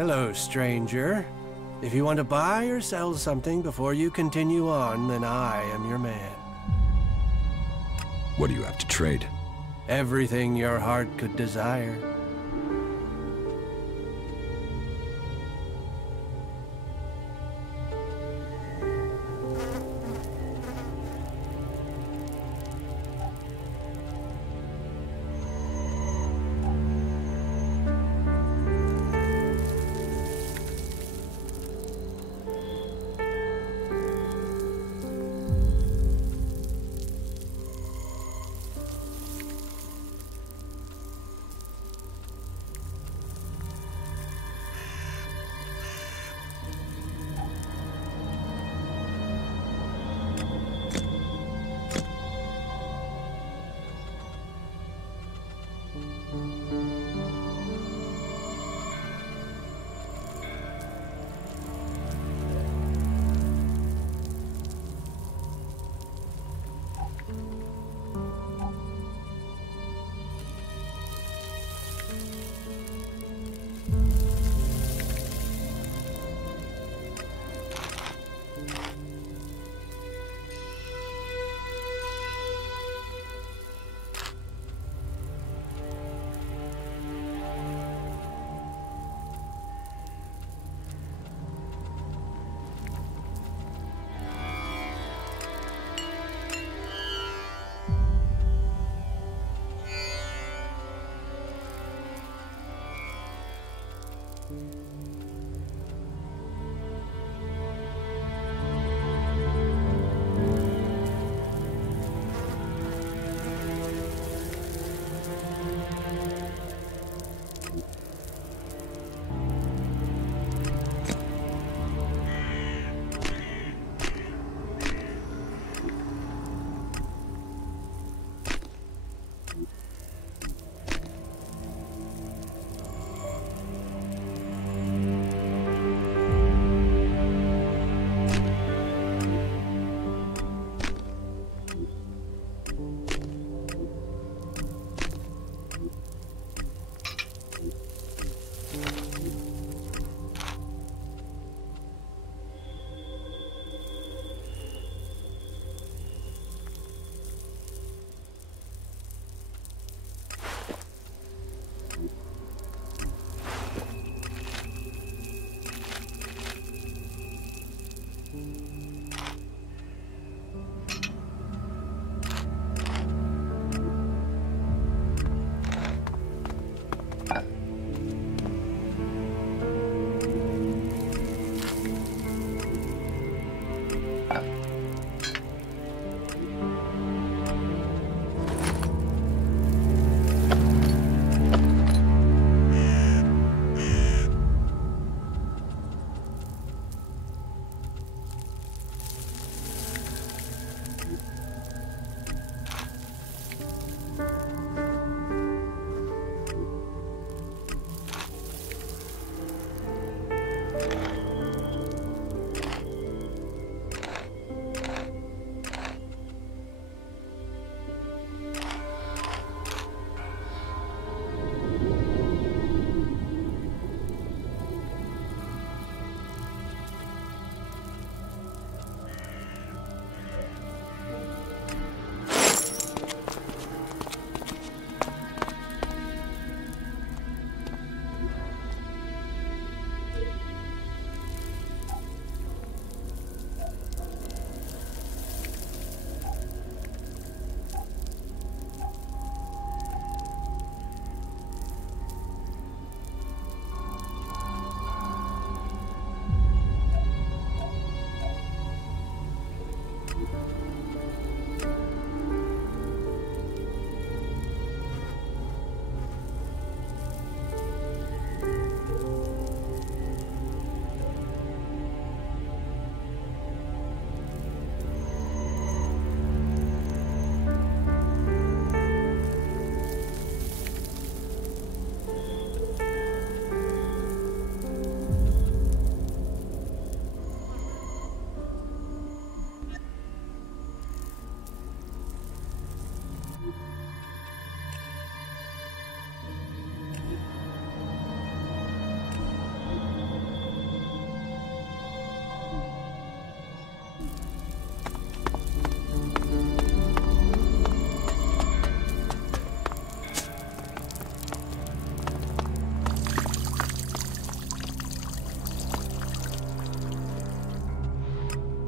Hello, stranger. If you want to buy or sell something before you continue on, then I am your man. What do you have to trade? Everything your heart could desire.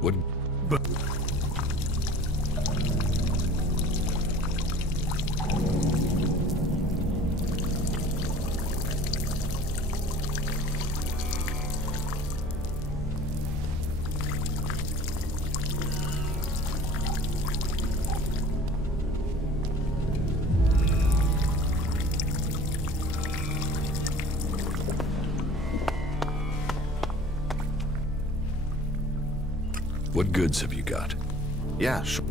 What? But what goods have you got? Yeah, sure.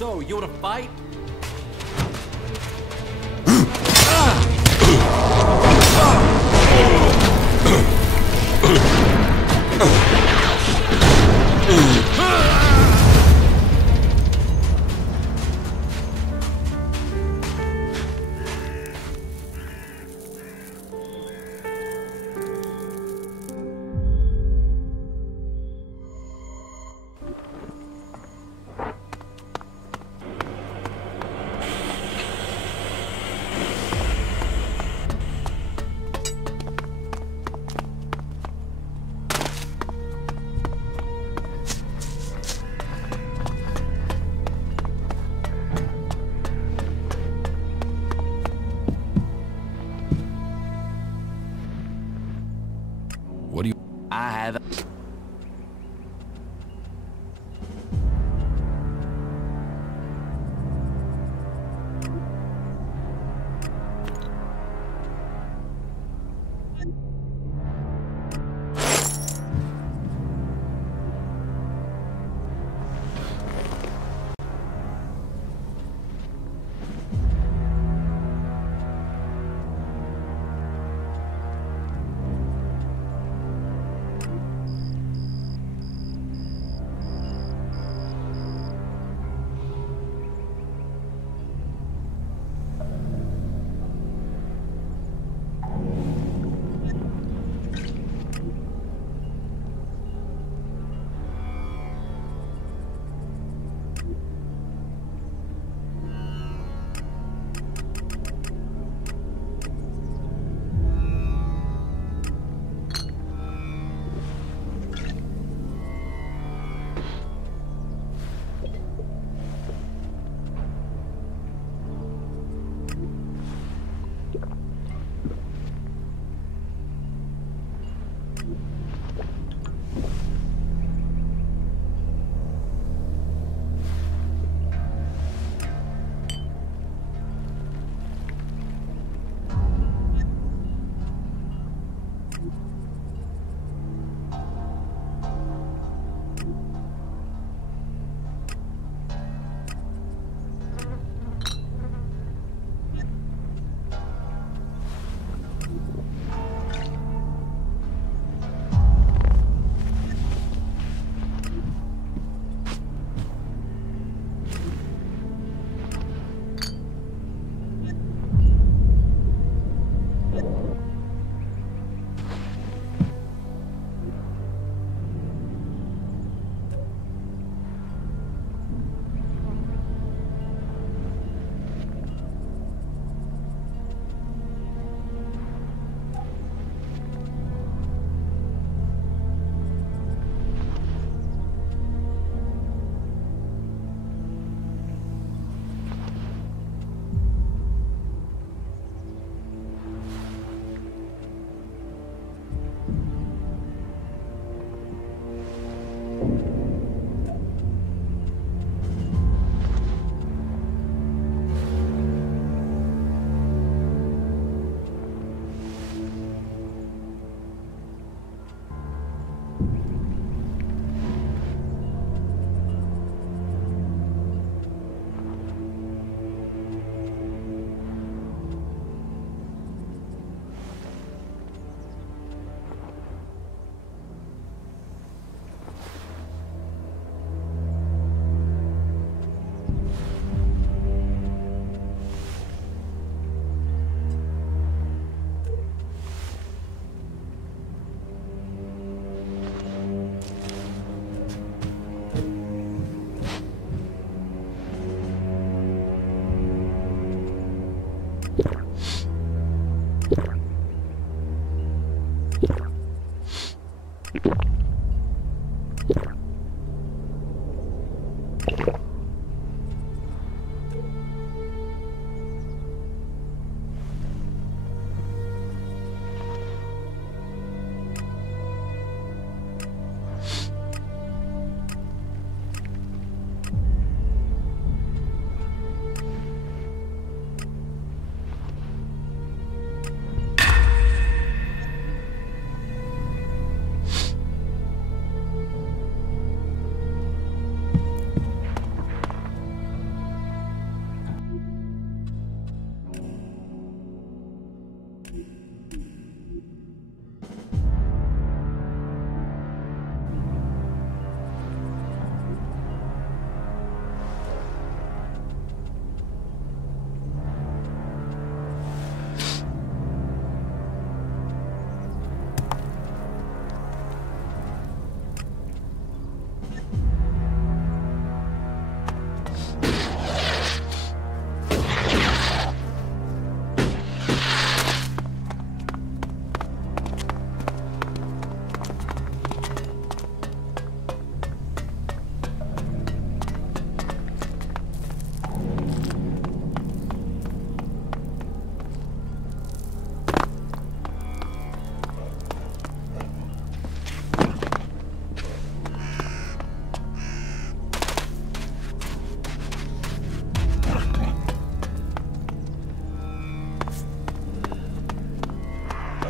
So, you wanna fight? What do you... I have...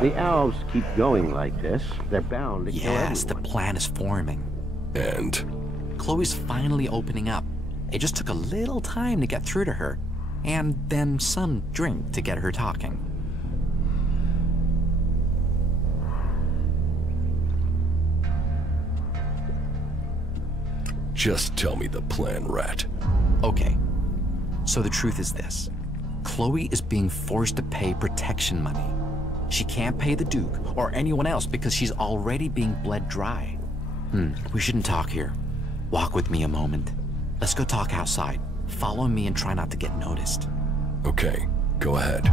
The elves keep going like this, they're bound to kill Yes, the everyone. plan is forming. And Chloe's finally opening up. It just took a little time to get through to her, and then some drink to get her talking. just tell me the plan, Rat. Okay, so the truth is this. Chloe is being forced to pay protection money. She can't pay the Duke or anyone else because she's already being bled dry. We shouldn't talk here. Walk with me a moment. Let's go talk outside. Follow me and try not to get noticed. Okay, go ahead.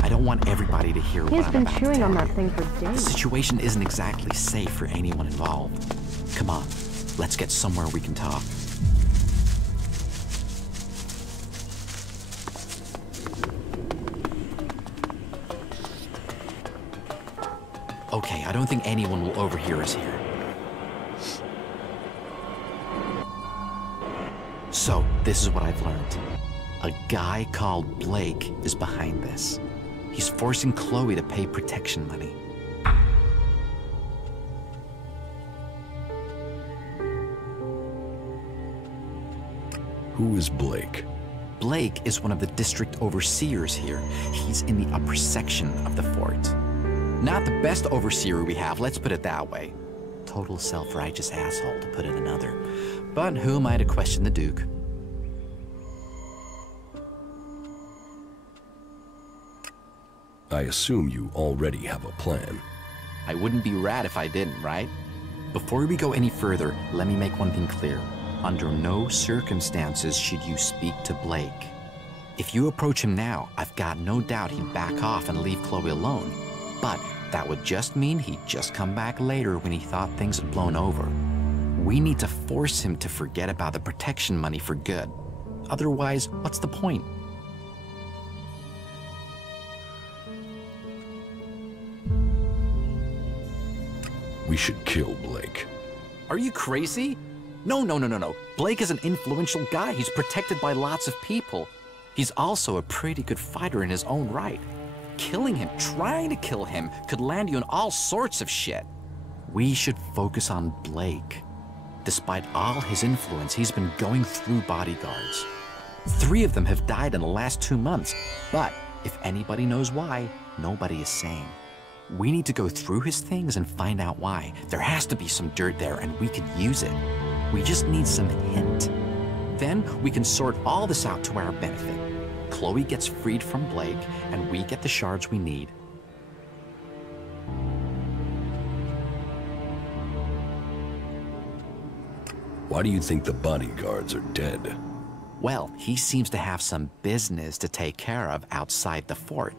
I don't want everybody to hear what He's I'm been about to chewing tell on that you. thing for The days. situation isn't exactly safe for anyone involved. Come on, let's get somewhere we can talk. Okay, I don't think anyone will overhear us here. So, this is what I've learned. A guy called Blake is behind this. He's forcing Chloe to pay protection money. Who is Blake? Blake is one of the district overseers here. He's in the upper section of the fort. Not the best overseer we have, let's put it that way. Total self-righteous asshole, to put it another. But who am I to question the Duke? I assume you already have a plan. I wouldn't be Rat if I didn't, right? Before we go any further, let me make one thing clear. Under no circumstances should you speak to Blake. If you approach him now, I've got no doubt he'd back off and leave Chloe alone. But that would just mean he'd just come back later when he thought things had blown over. We need to force him to forget about the protection money for good. Otherwise, what's the point? We should kill Blake. Are you crazy? No. Blake is an influential guy. He's protected by lots of people. He's also a pretty good fighter in his own right. Killing him, trying to kill him, could land you in all sorts of shit. We should focus on Blake. Despite all his influence, he's been going through bodyguards. 3 of them have died in the last 2 months. But if anybody knows why, nobody is saying. We need to go through his things and find out why. There has to be some dirt there and we could use it. We just need some hint. Then we can sort all this out to our benefit. Chloe gets freed from Blake and we get the shards we need. Why do you think the bodyguards are dead? Well, he seems to have some business to take care of outside the fort.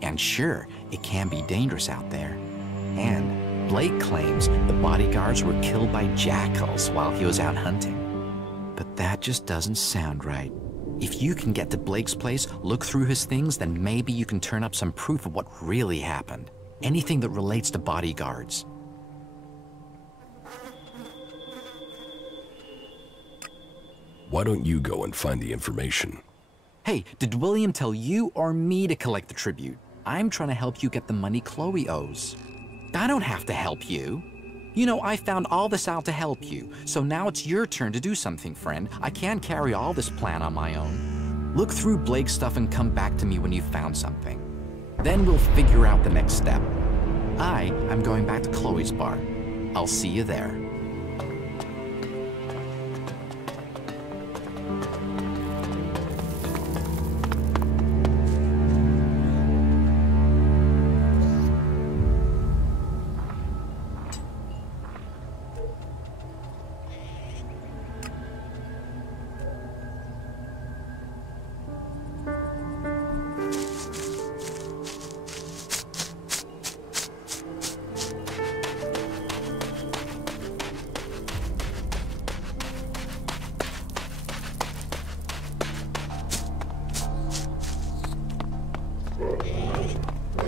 And sure, it can be dangerous out there. And Blake claims the bodyguards were killed by jackals while he was out hunting. But that just doesn't sound right. If you can get to Blake's place, look through his things, then maybe you can turn up some proof of what really happened. Anything that relates to bodyguards. Why don't you go and find the information? Hey, did William tell you or me to collect the tribute? I'm trying to help you get the money Chloe owes. I don't have to help you. You know, I found all this out to help you, so now it's your turn to do something, friend. I can't carry all this plan on my own. Look through Blake's stuff and come back to me when you've found something. Then we'll figure out the next step. I'm going back to Chloe's bar. I'll see you there.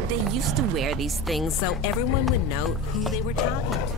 They used to wear these things so everyone would know who they were talking to.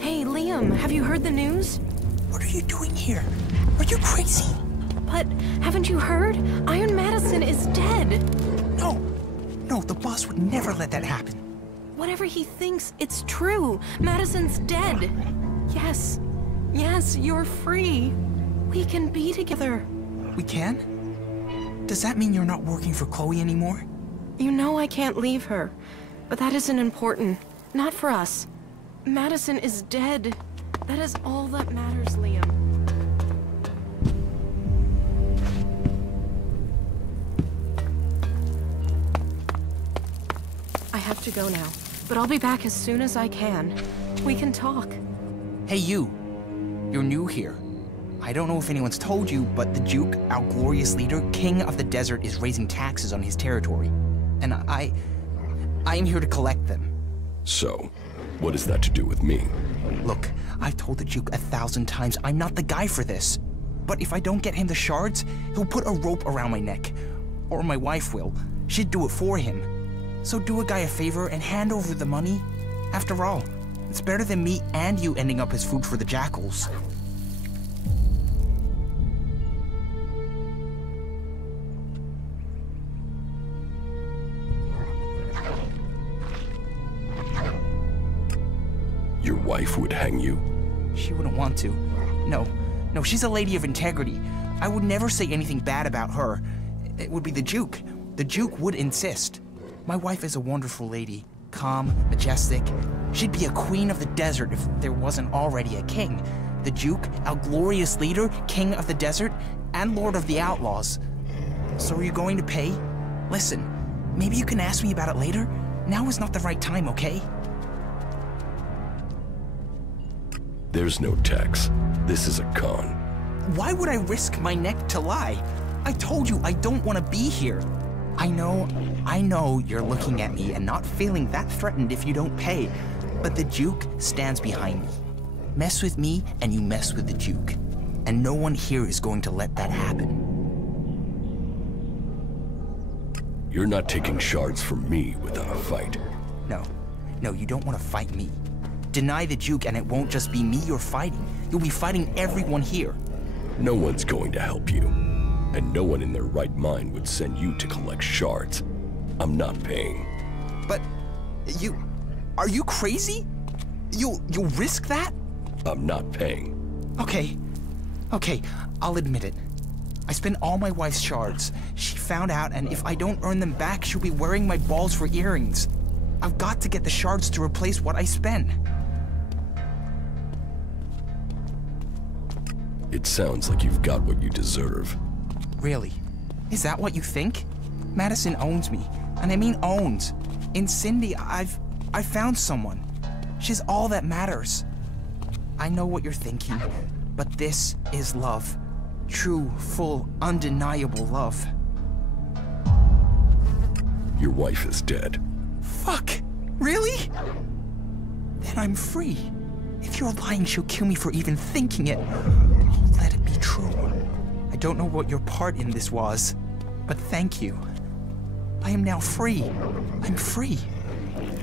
Hey, Liam, have you heard the news? What are you doing here? Are you crazy? But haven't you heard? Iron Madison is dead. No, the boss would never let that happen. Whatever he thinks, it's true. Madison's dead. Yes, you're free. We can be together. We can? Does that mean you're not working for Chloe anymore? You know I can't leave her, but that isn't important. Not for us. Madison is dead. That is all that matters, Liam. I have to go now, but I'll be back as soon as I can. We can talk. Hey, you. You're new here. I don't know if anyone's told you, but the Duke, our glorious leader, King of the Desert, is raising taxes on his territory. And I am here to collect them. So, what is that to do with me? Look, I've told the Duke 1,000 times I'm not the guy for this. But if I don't get him the shards, he'll put a rope around my neck. Or my wife will. She'd do it for him. So do a guy a favor and hand over the money. After all, it's better than me and you ending up as food for the jackals. Your wife would hang you? She wouldn't want to. No, she's a lady of integrity. I would never say anything bad about her. It would be the Duke. The Duke would insist. My wife is a wonderful lady. Calm, majestic. She'd be a queen of the desert if there wasn't already a king. The Duke, our glorious leader, king of the desert, and lord of the outlaws. So are you going to pay? Listen, maybe you can ask me about it later. Now is not the right time, okay? There's no tax. This is a con. Why would I risk my neck to lie? I told you I don't want to be here. I know you're looking at me and not feeling that threatened if you don't pay, but the Duke stands behind me. Mess with me and you mess with the Duke. And no one here is going to let that happen. You're not taking shards from me without a fight. No, you don't want to fight me. Deny the Duke and it won't just be me you're fighting. You'll be fighting everyone here. No one's going to help you. And no one in their right mind would send you to collect shards. I'm not paying. But are you crazy? You'll risk that? I'm not paying. Okay, I'll admit it. I spent all my wife's shards. She found out, and if I don't earn them back, she'll be wearing my balls for earrings. I've got to get the shards to replace what I spend. It sounds like you've got what you deserve. Really? Is that what you think? Madison owns me, and I mean owns. In Cindy, I've found someone. She's all that matters. I know what you're thinking, but this is love. True, full, undeniable love. Your wife is dead. Fuck! Really? Then I'm free. If you're lying, she'll kill me for even thinking it. Oh, let it be true. I don't know what your part in this was, but thank you. I am now free. I'm free.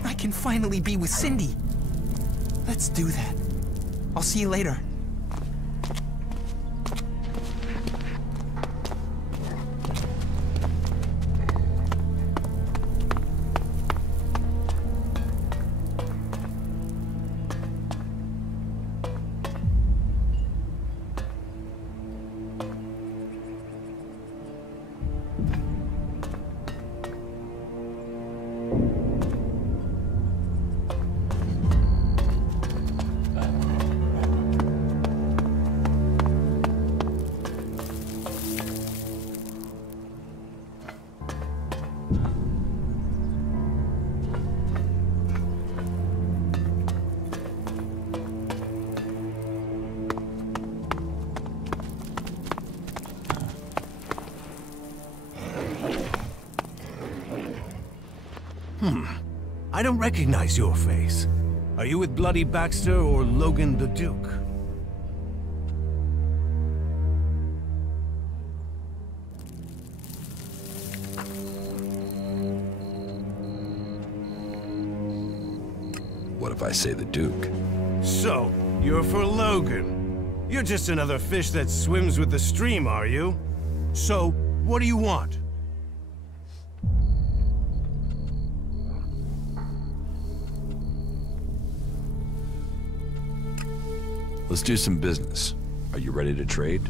I can finally be with Cindy. Let's do that. I'll see you later. I don't recognize your face. Are you with Bloody Baxter or Logan the Duke? What if I say the Duke? So, you're for Logan. You're just another fish that swims with the stream, are you? So, what do you want? Let's do some business. Are you ready to trade?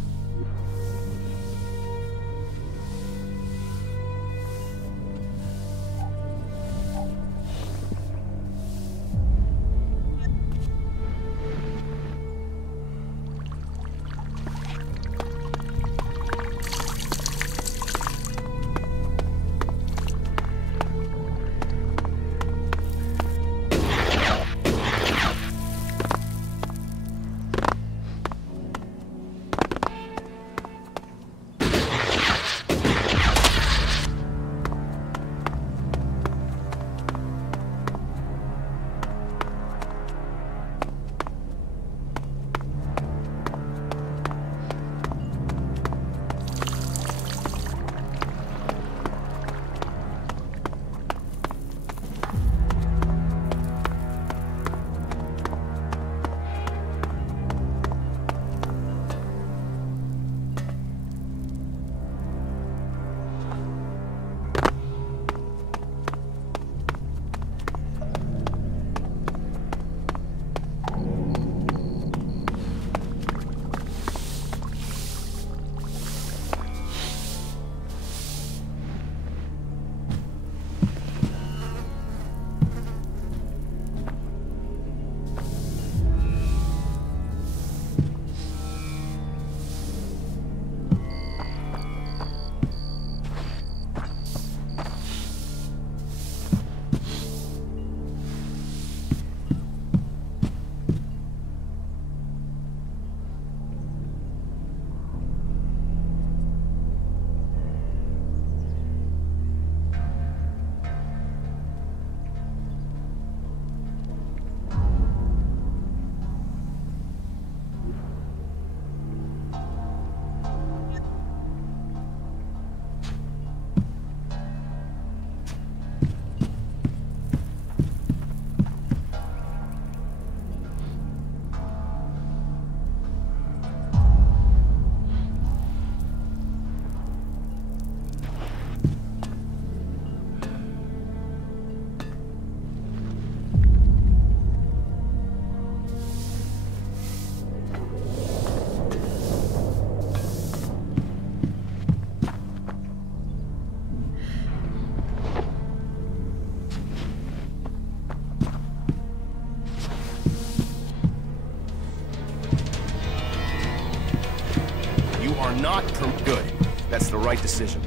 not good. That's the right decision.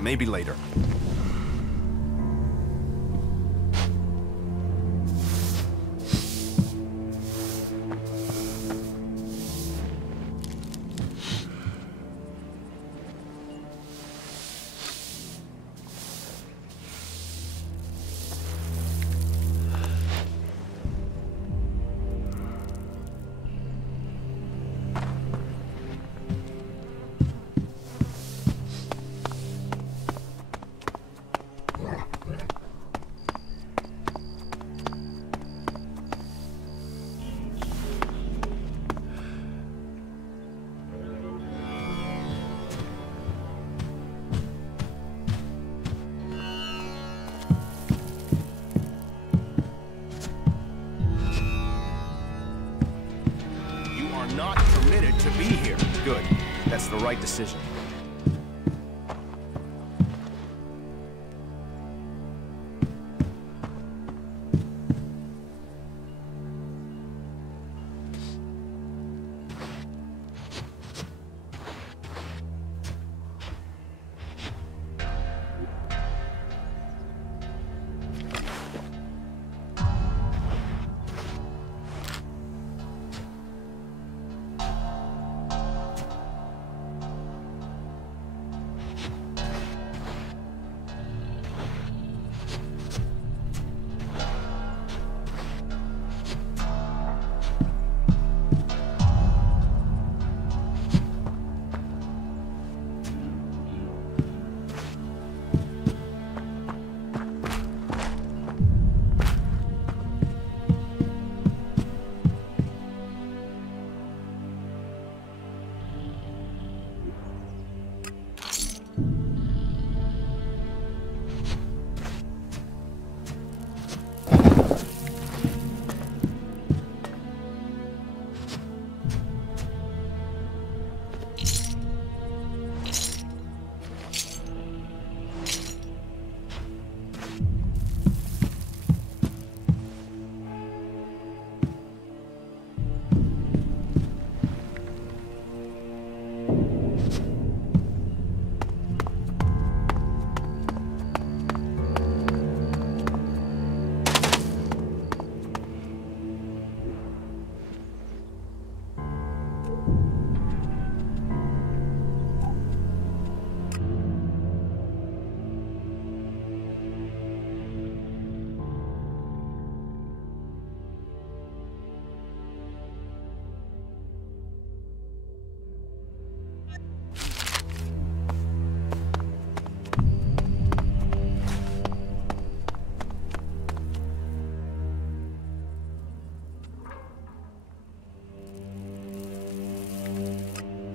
Maybe later. Not permitted to be here. Good. That's the right decision.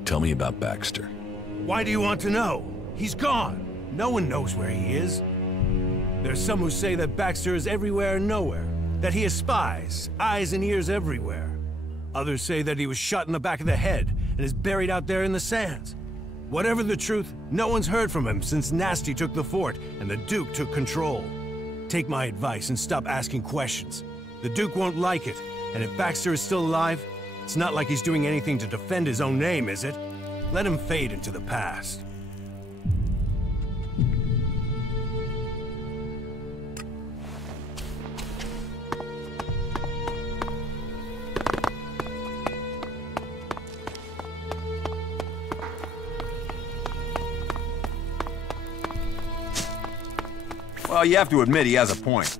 Tell me about Baxter. Why do you want to know? He's gone. No one knows where he is. There's some who say that Baxter is everywhere and nowhere, that he has spies, eyes and ears everywhere. Others say that he was shot in the back of the head and is buried out there in the sands. Whatever the truth, no one's heard from him since Nasty took the fort and the Duke took control. Take my advice and stop asking questions. The Duke won't like it, and if Baxter is still alive, it's not like he's doing anything to defend his own name, is it? Let him fade into the past. Well, you have to admit he has a point.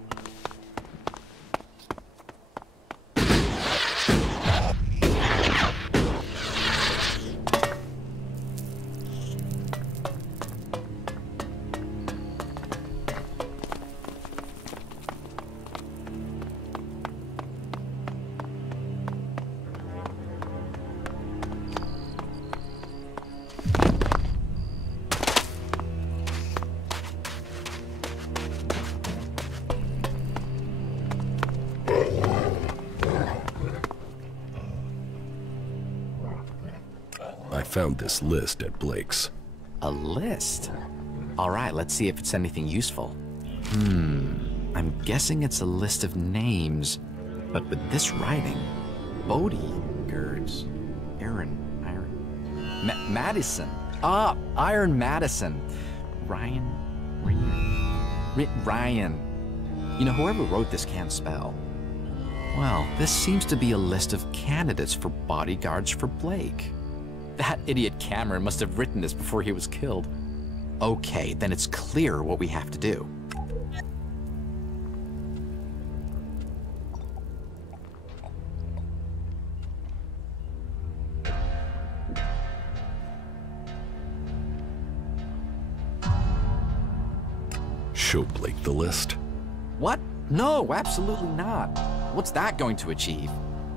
found this list at Blake's. A list? All right, let's see if it's anything useful. I'm guessing it's a list of names, but with this writing, Bodie, Gerds, Iron, Madison. Ah, Iron Madison. Ryan. You know, whoever wrote this can't spell. Well, this seems to be a list of candidates for bodyguards for Blake. That idiot Cameron must have written this before he was killed. Okay, then it's clear what we have to do. Show Blake the list. What? No, absolutely not. What's that going to achieve?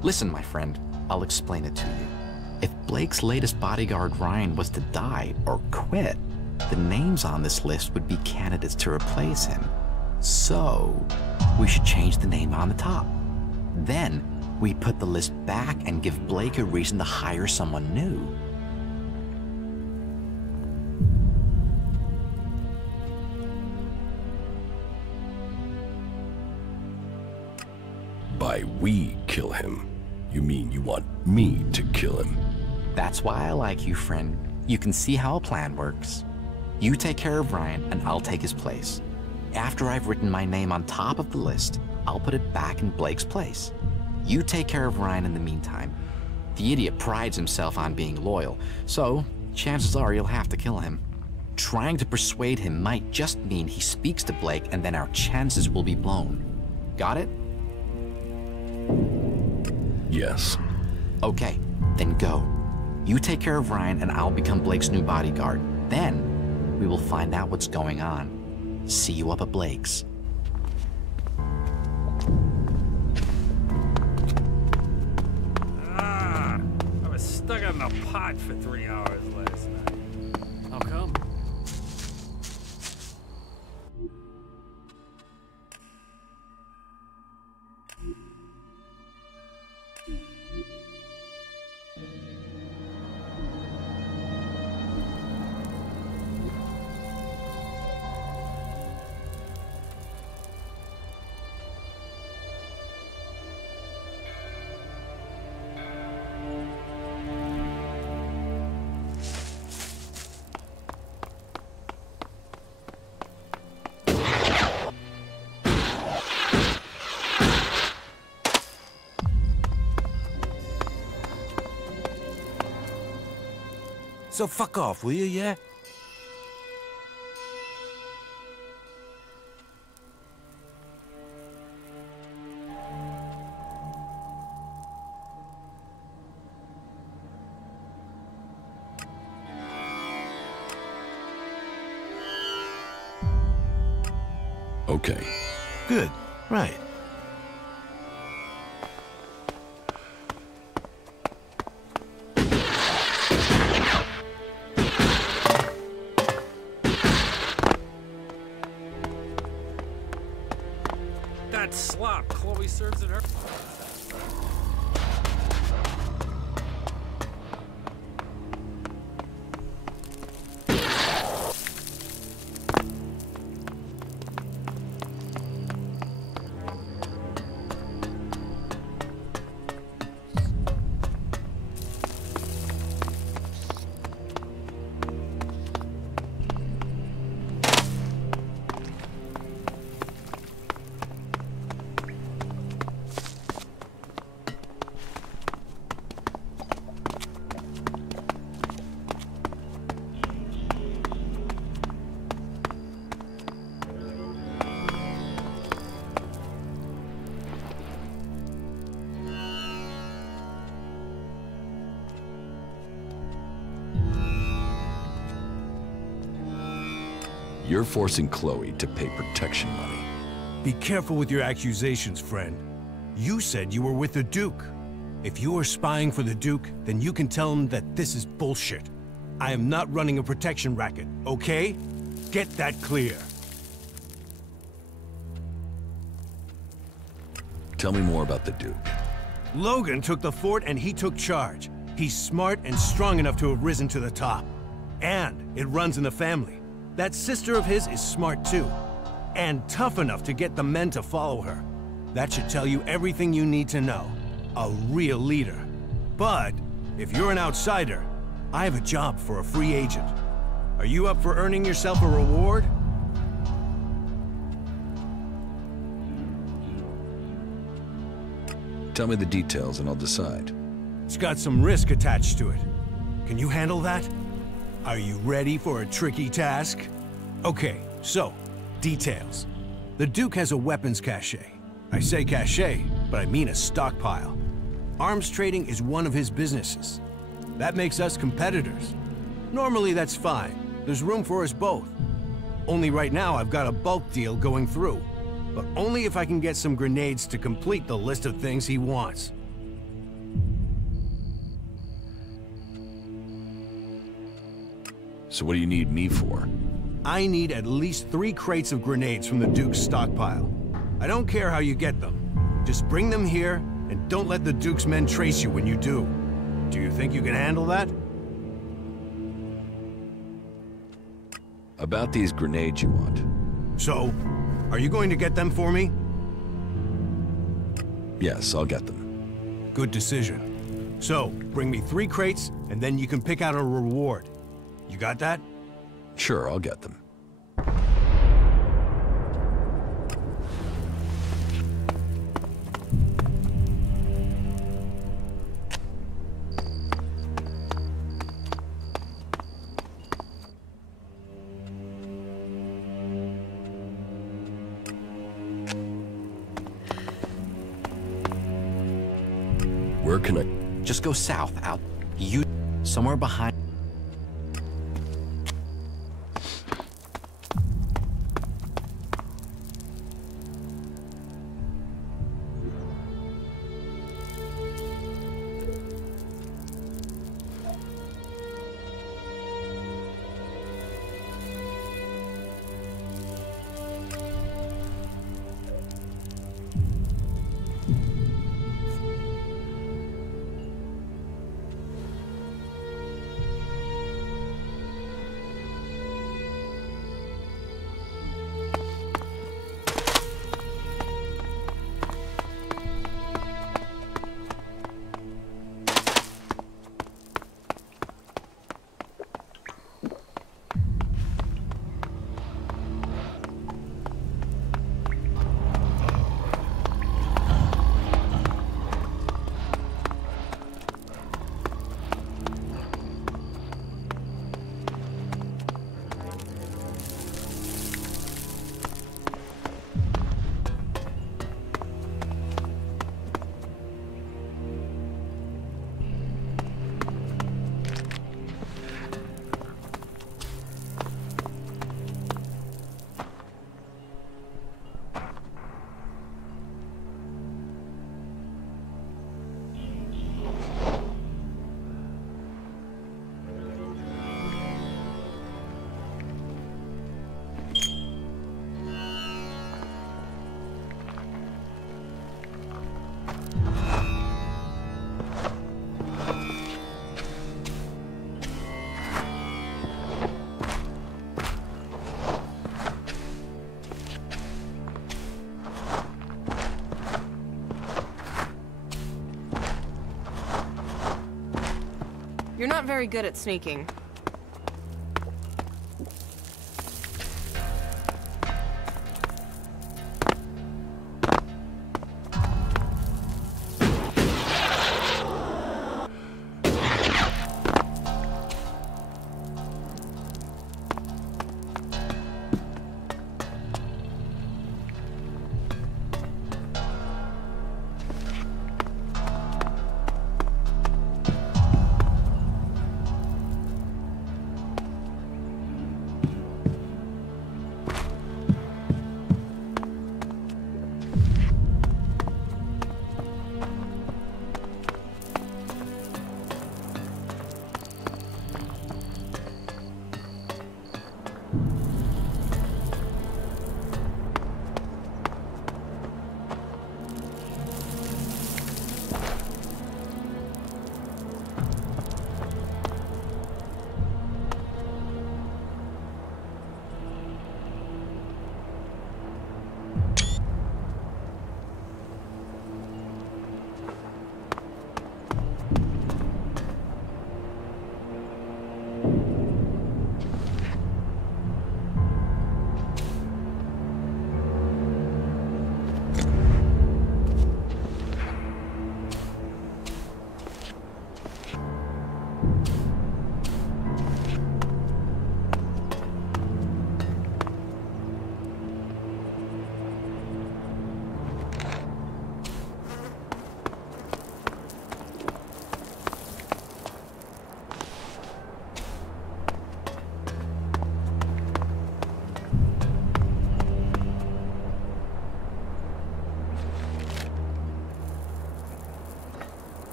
Listen, my friend, I'll explain it to you. If Blake's latest bodyguard, Ryan, was to die or quit, the names on this list would be candidates to replace him. So, we should change the name on the top. Then, we put the list back and give Blake a reason to hire someone new. By we kill him, you mean you want me to kill him? That's why I like you, friend. You can see how a plan works. You take care of Ryan, and I'll take his place. After I've written my name on top of the list, I'll put it back in Blake's place. You take care of Ryan in the meantime. The idiot prides himself on being loyal, so chances are you'll have to kill him. Trying to persuade him might just mean he speaks to Blake, and then our chances will be blown. Got it? Yes. Okay, then go. You take care of Ryan, and I'll become Blake's new bodyguard. Then, we will find out what's going on. See you up at Blake's. I was stuck in a pot for 3 hours last night. How come? So fuck off, will you, yeah? Okay. Good, right. That slop Chloe serves at her. You're forcing Chloe to pay protection money. Be careful with your accusations, friend. You said you were with the Duke. If you are spying for the Duke, then you can tell him that this is bullshit. I am not running a protection racket, okay? Get that clear. Tell me more about the Duke. Logan took the fort and he took charge. He's smart and strong enough to have risen to the top. And it runs in the family. That sister of his is smart too. And tough enough to get the men to follow her. That should tell you everything you need to know. A real leader. But if you're an outsider, I have a job for a free agent. Are you up for earning yourself a reward? Tell me the details and I'll decide. It's got some risk attached to it. Can you handle that? Are you ready for a tricky task? Okay, so, details. The Duke has a weapons cache. I say cache, but I mean a stockpile. Arms trading is one of his businesses. That makes us competitors. Normally that's fine. There's room for us both. Only right now I've got a bulk deal going through. But only if I can get some grenades to complete the list of things he wants. So what do you need me for? I need at least 3 crates of grenades from the Duke's stockpile. I don't care how you get them. Just bring them here, and don't let the Duke's men trace you when you do. Do you think you can handle that? About these grenades you want. So, are you going to get them for me? Yes, I'll get them. Good decision. So, bring me 3 crates, and then you can pick out a reward. You got that? Sure, I'll get them. Where can I... Just go south, out. You... somewhere behind... You're not very good at sneaking.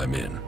I'm in.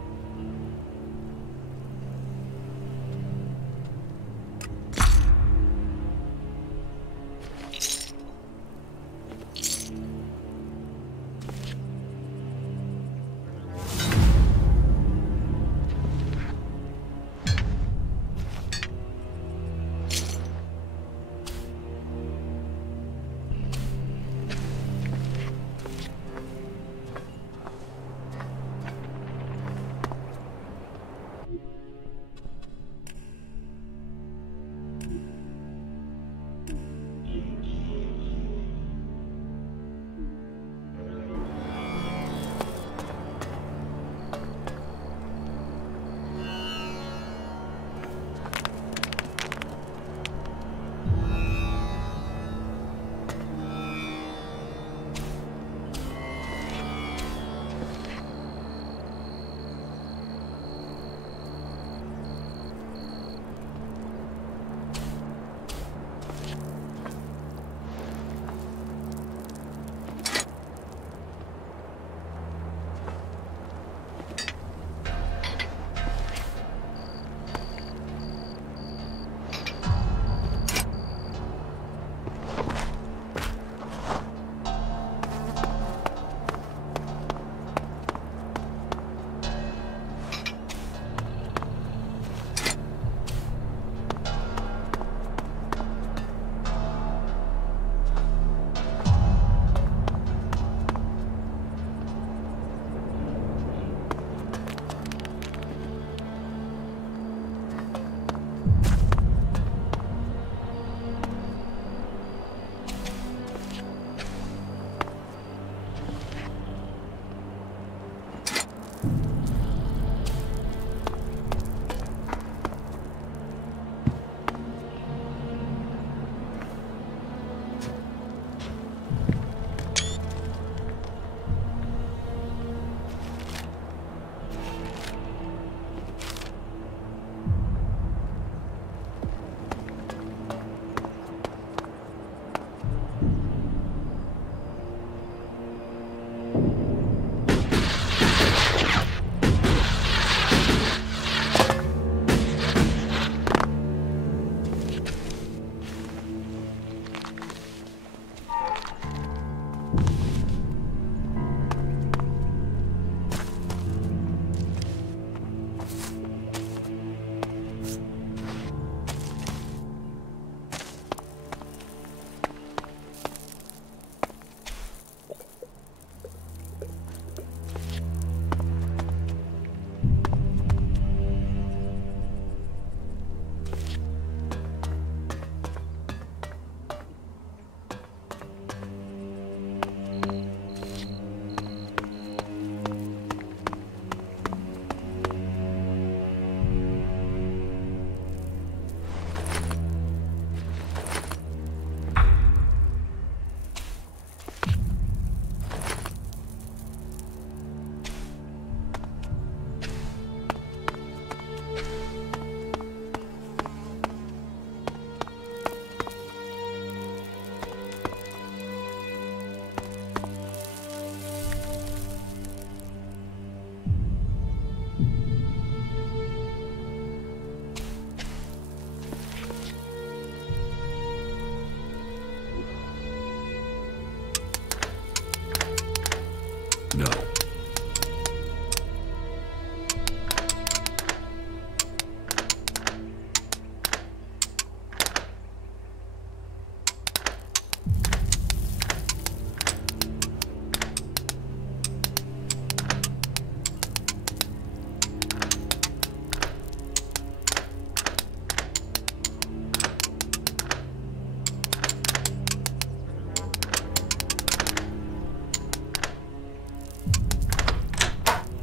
No.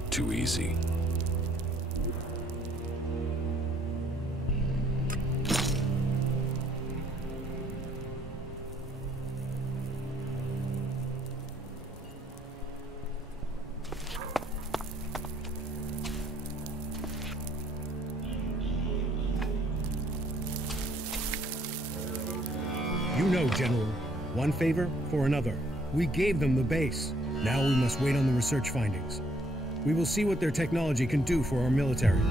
Too easy. You know, General. One favor for another. We gave them the base. Now we must wait on the research findings. We will see what their technology can do for our military.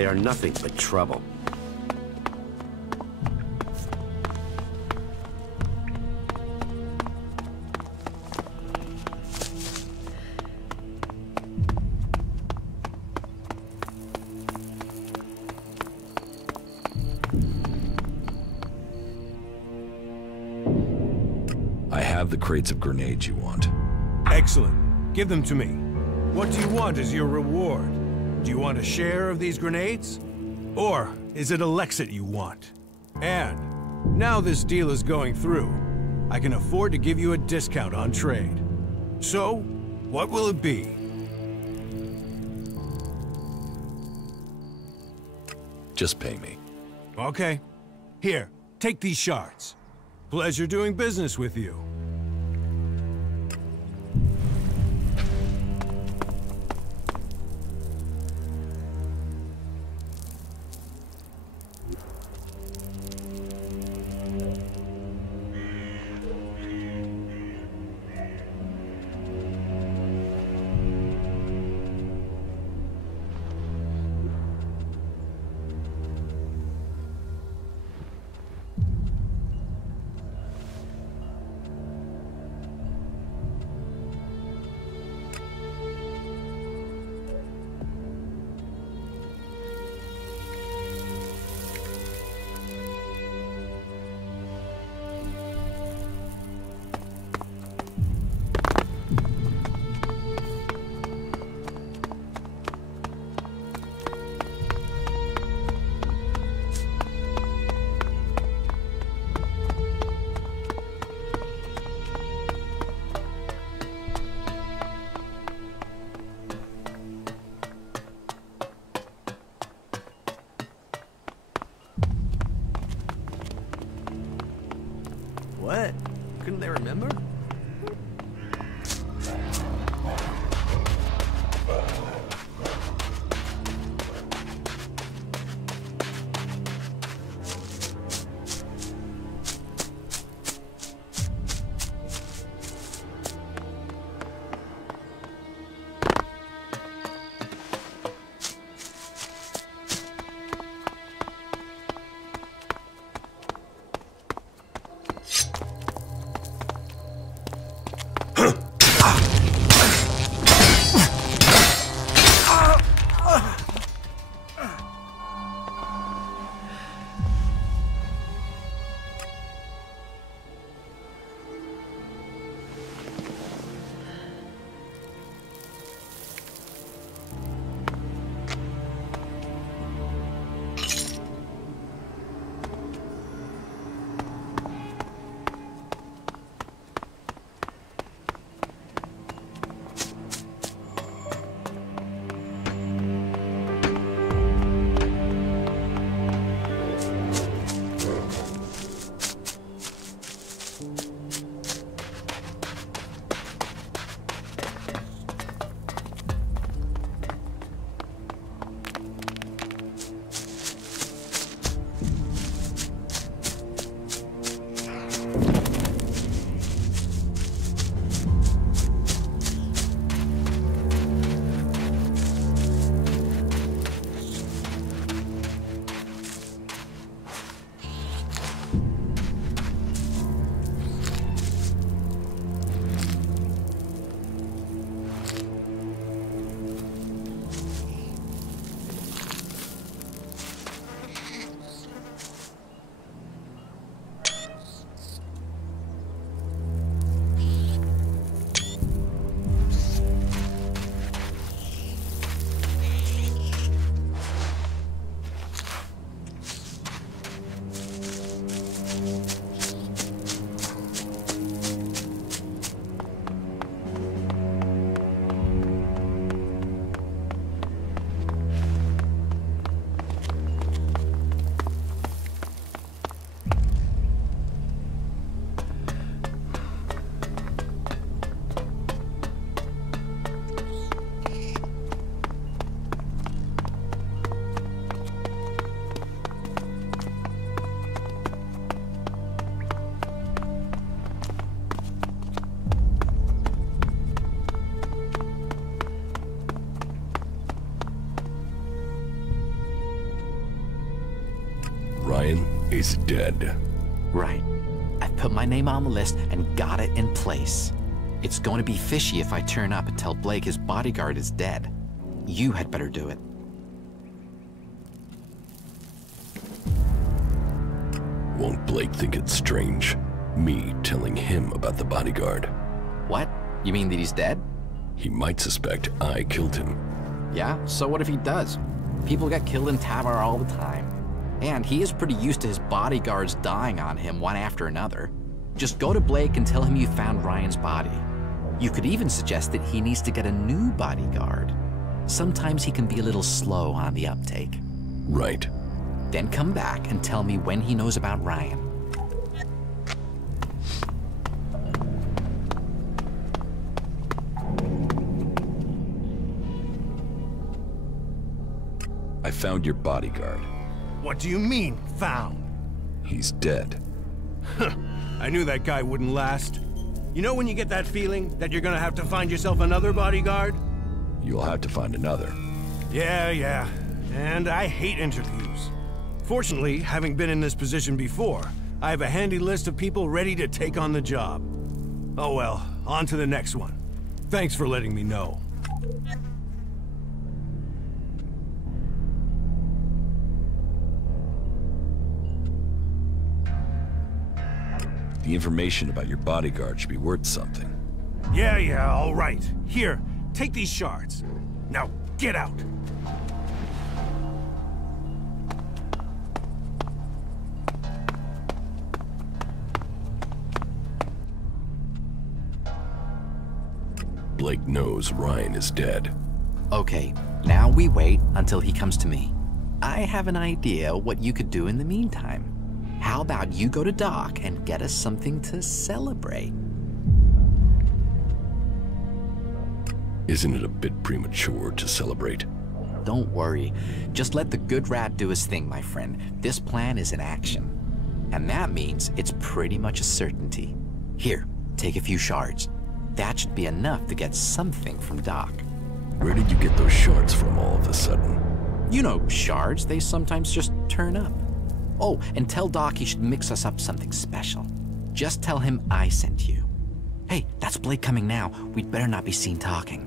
They are nothing but trouble. I have the crates of grenades you want. Excellent. Give them to me. What do you want as your reward? Do you want a share of these grenades? Or is it ELEX you want? And now this deal is going through, I can afford to give you a discount on trade. So, what will it be? Just pay me. Okay. Here, take these shards. Pleasure doing business with you. He's dead. Right. I've put my name on the list and got it in place. It's going to be fishy if I turn up and tell Blake his bodyguard is dead. You had better do it. Won't Blake think it's strange? Me telling him about the bodyguard. What? You mean that he's dead? He might suspect I killed him. Yeah, so what if he does? People get killed in Tavar all the time. And he is pretty used to his bodyguards dying on him one after another. Just go to Blake and tell him you found Ryan's body. You could even suggest that he needs to get a new bodyguard. Sometimes he can be a little slow on the uptake. Right. Then come back and tell me when he knows about Ryan. I found your bodyguard. What do you mean, found? He's dead. I knew that guy wouldn't last. You know when you get that feeling that you're gonna have to find yourself another bodyguard? You'll have to find another. Yeah. And I hate interviews. Fortunately, having been in this position before, I have a handy list of people ready to take on the job. Oh well, on to the next one. Thanks for letting me know. The information about your bodyguard should be worth something. Yeah, all right. Here, take these shards. Now, get out. Blake knows Ryan is dead. Okay, now we wait until he comes to me. I have an idea what you could do in the meantime. How about you go to Doc and get us something to celebrate? Isn't it a bit premature to celebrate? Don't worry. Just let the good rat do his thing, my friend. This plan is in action. And that means it's pretty much a certainty. Here, take a few shards. That should be enough to get something from Doc. Where did you get those shards from all of a sudden? You know, shards, they sometimes just turn up. Oh, and tell Doc he should mix us up something special. Just tell him I sent you. Hey, that's Blake coming now. We'd better not be seen talking.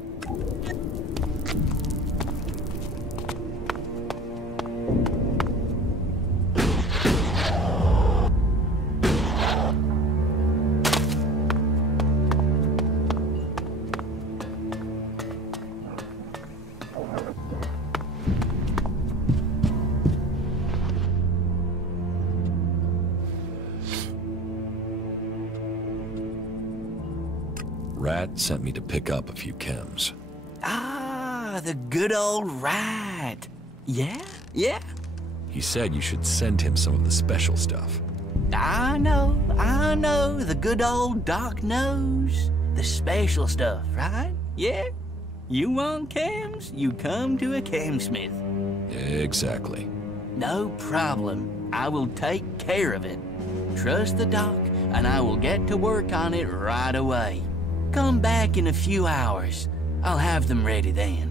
Rat sent me to pick up a few chems. Ah, the good old Rat. Yeah? He said you should send him some of the special stuff. I know. The good old Doc knows. The special stuff, right? Yeah? You want chems? You come to a chemsmith. Exactly. No problem. I will take care of it. Trust the Doc, and I will get to work on it right away. Come back in a few hours. I'll have them ready then.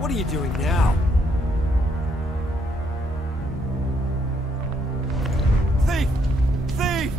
What are you doing now? Thief! Thief!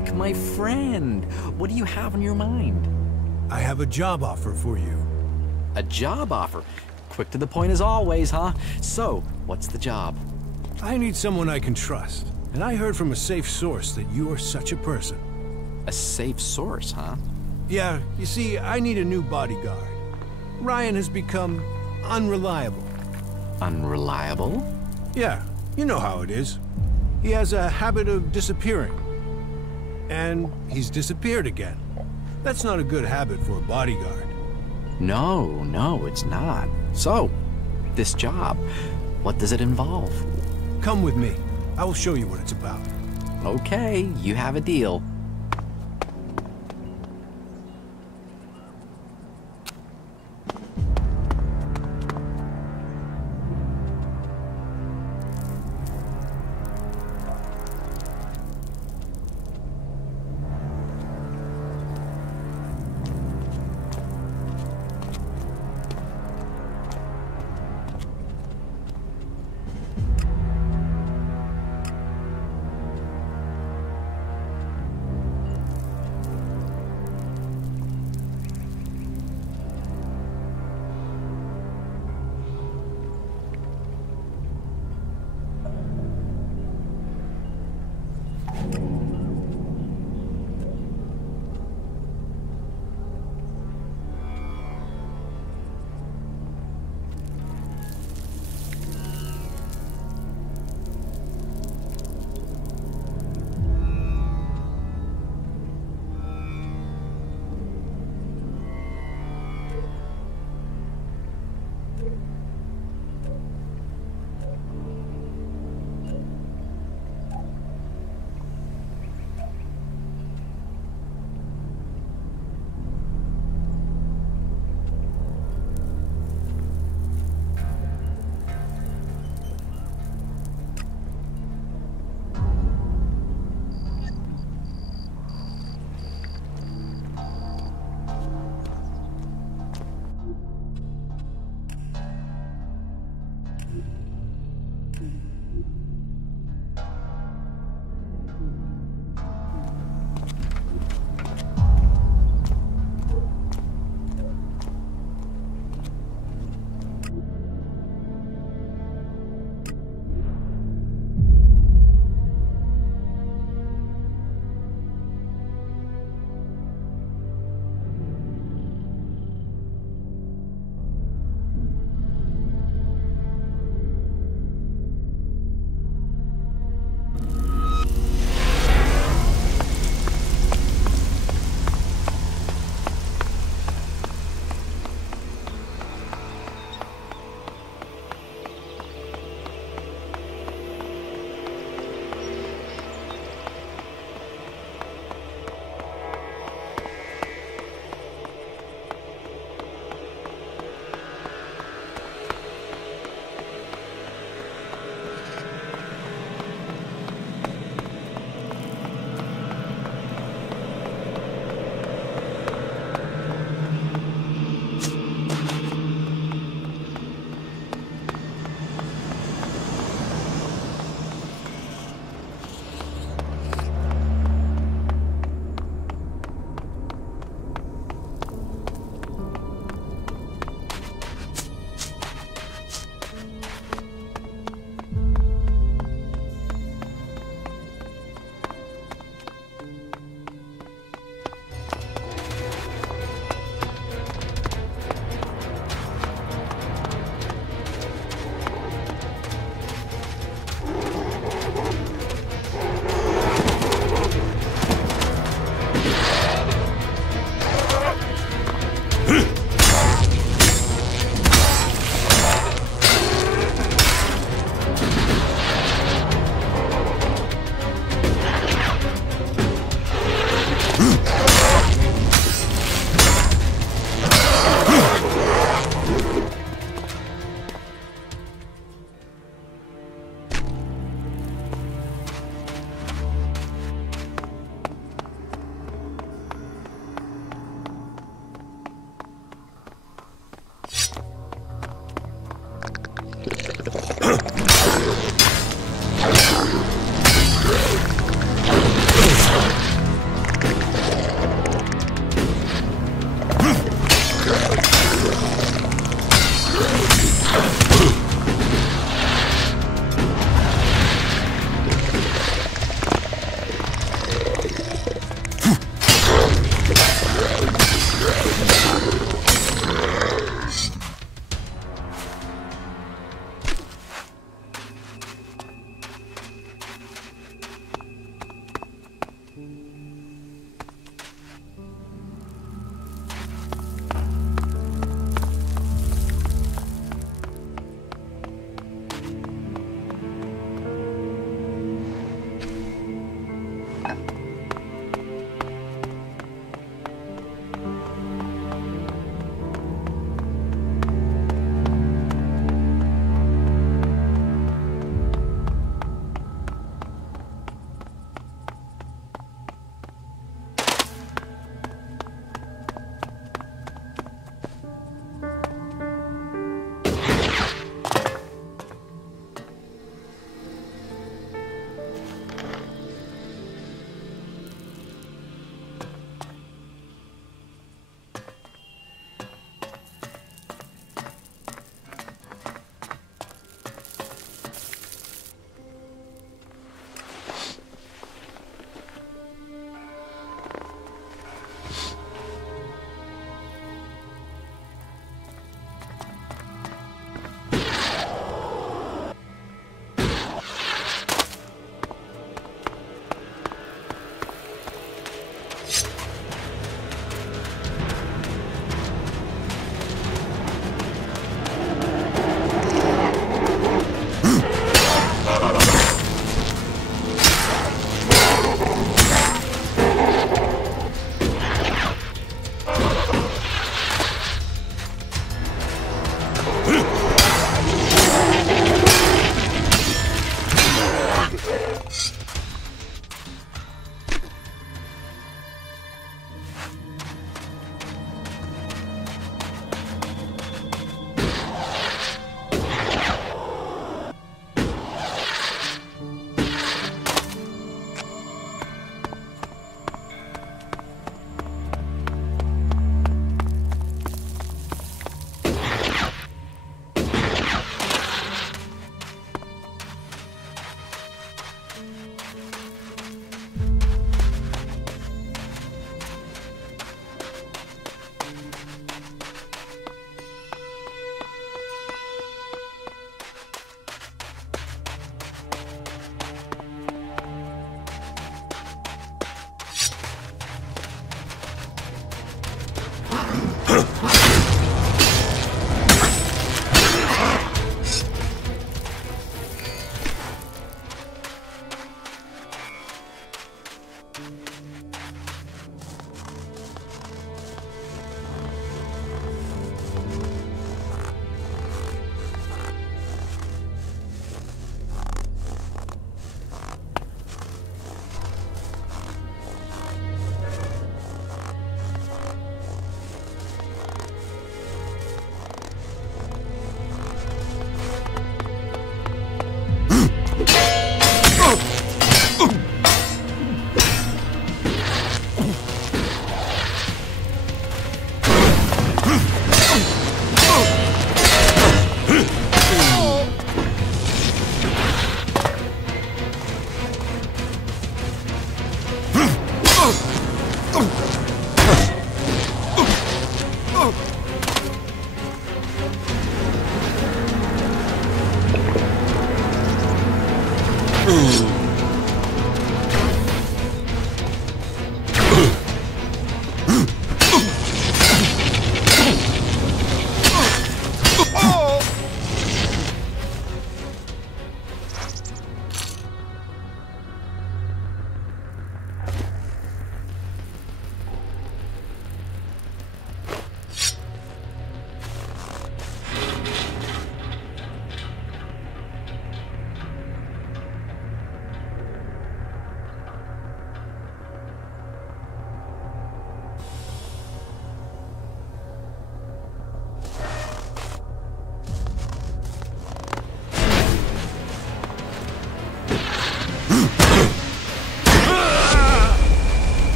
Blake, my friend. What do you have on your mind? I have a job offer for you. A job offer? Quick to the point as always, huh? So, what's the job? I need someone I can trust, and I heard from a safe source that you are such a person. A safe source, huh? Yeah, you see, I need a new bodyguard. Ryan has become unreliable. Unreliable? Yeah, you know how it is. He has a habit of disappearing. And he's disappeared again. That's not a good habit for a bodyguard. No, it's not. So, this job, what does it involve? Come with me. I will show you what it's about. Okay, you have a deal.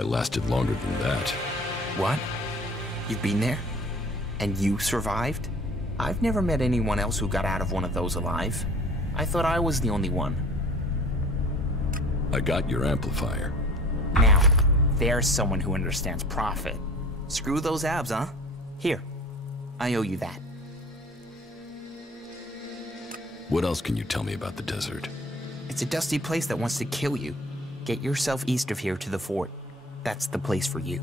I lasted longer than that. What? You've been there? And you survived? I've never met anyone else who got out of one of those alive. I thought I was the only one. I got your amplifier. Now, there's someone who understands profit. Screw those abs, huh? Here, I owe you that. What else can you tell me about the desert? It's a dusty place that wants to kill you. Get yourself east of here to the fort. That's the place for you.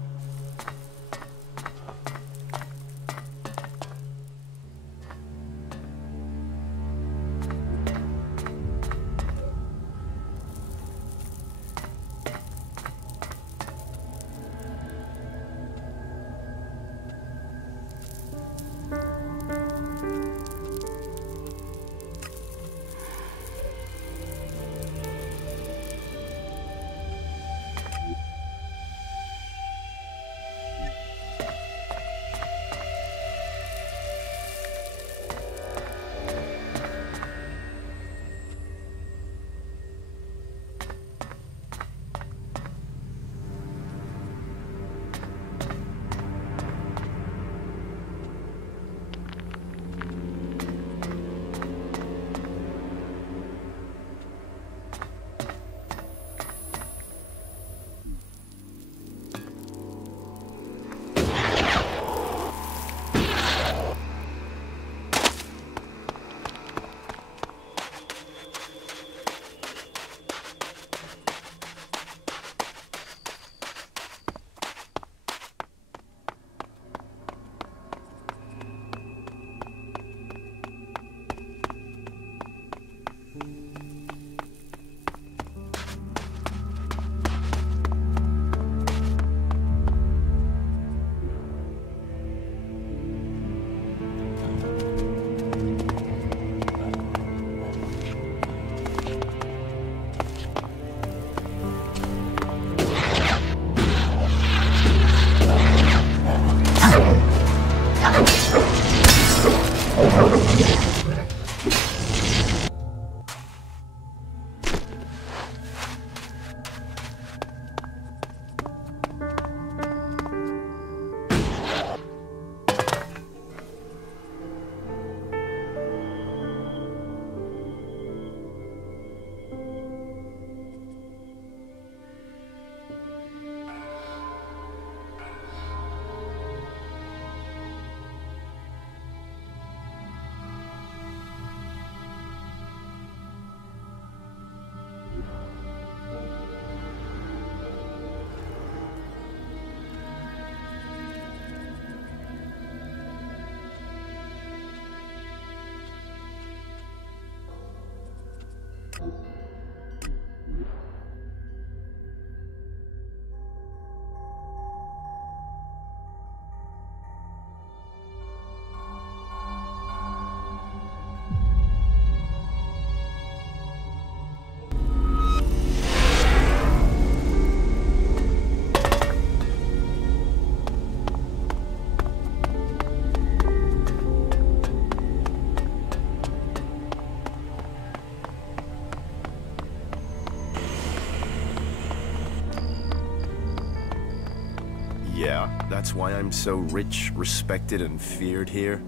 Yeah, that's why I'm so rich, respected, and feared here.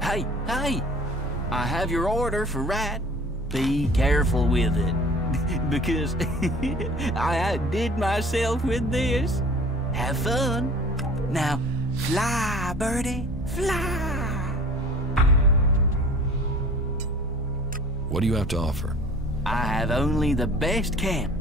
Hey, hey! I have your order for Rat. Be careful with it, because I outdid myself with this. Have fun. Now, fly, birdie, fly! What do you have to offer? I have only the best camp.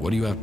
What do you have?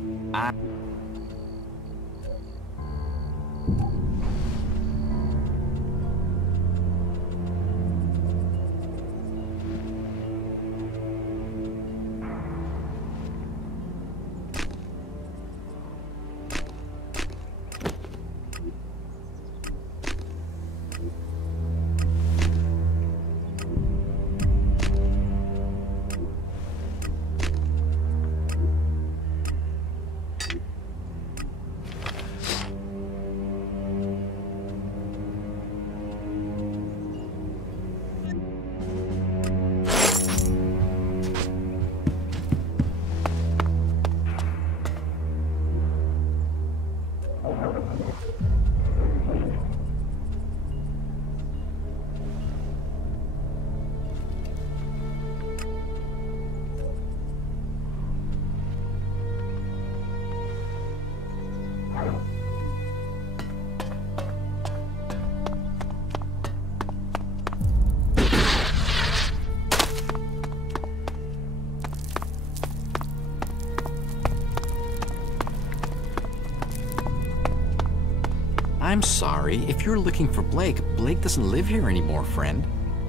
I'm sorry. If you're looking for Blake, Blake doesn't live here anymore, friend.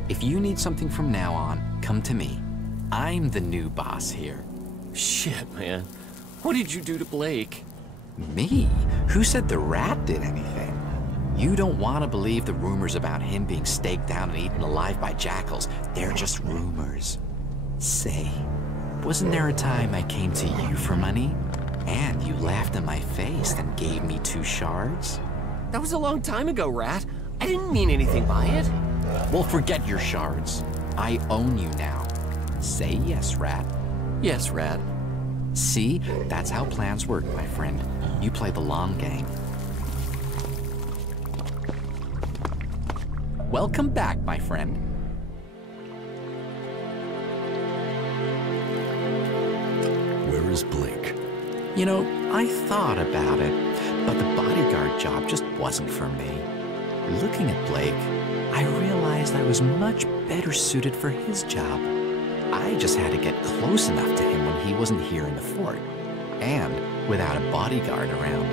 If you need something from now on, come to me. I'm the new boss here. Shit, man. What did you do to Blake? Me? Who said the rat did anything? You don't want to believe the rumors about him being staked down and eaten alive by jackals. They're just rumors. Say, wasn't there a time I came to you for money? And you laughed in my face and gave me 2 shards? That was a long time ago, Rat. I didn't mean anything by it. Well, forget your shards. I own you now. Say yes, Rat. Yes, Rat. See? That's how plans work, my friend. You play the long game. Welcome back, my friend. Where is Blake? You know, I thought about it, but the bodyguard job just wasn't for me. Looking at Blake, I realized I was much better suited for his job. I just had to get close enough to him when he wasn't here in the fort, and without a bodyguard around.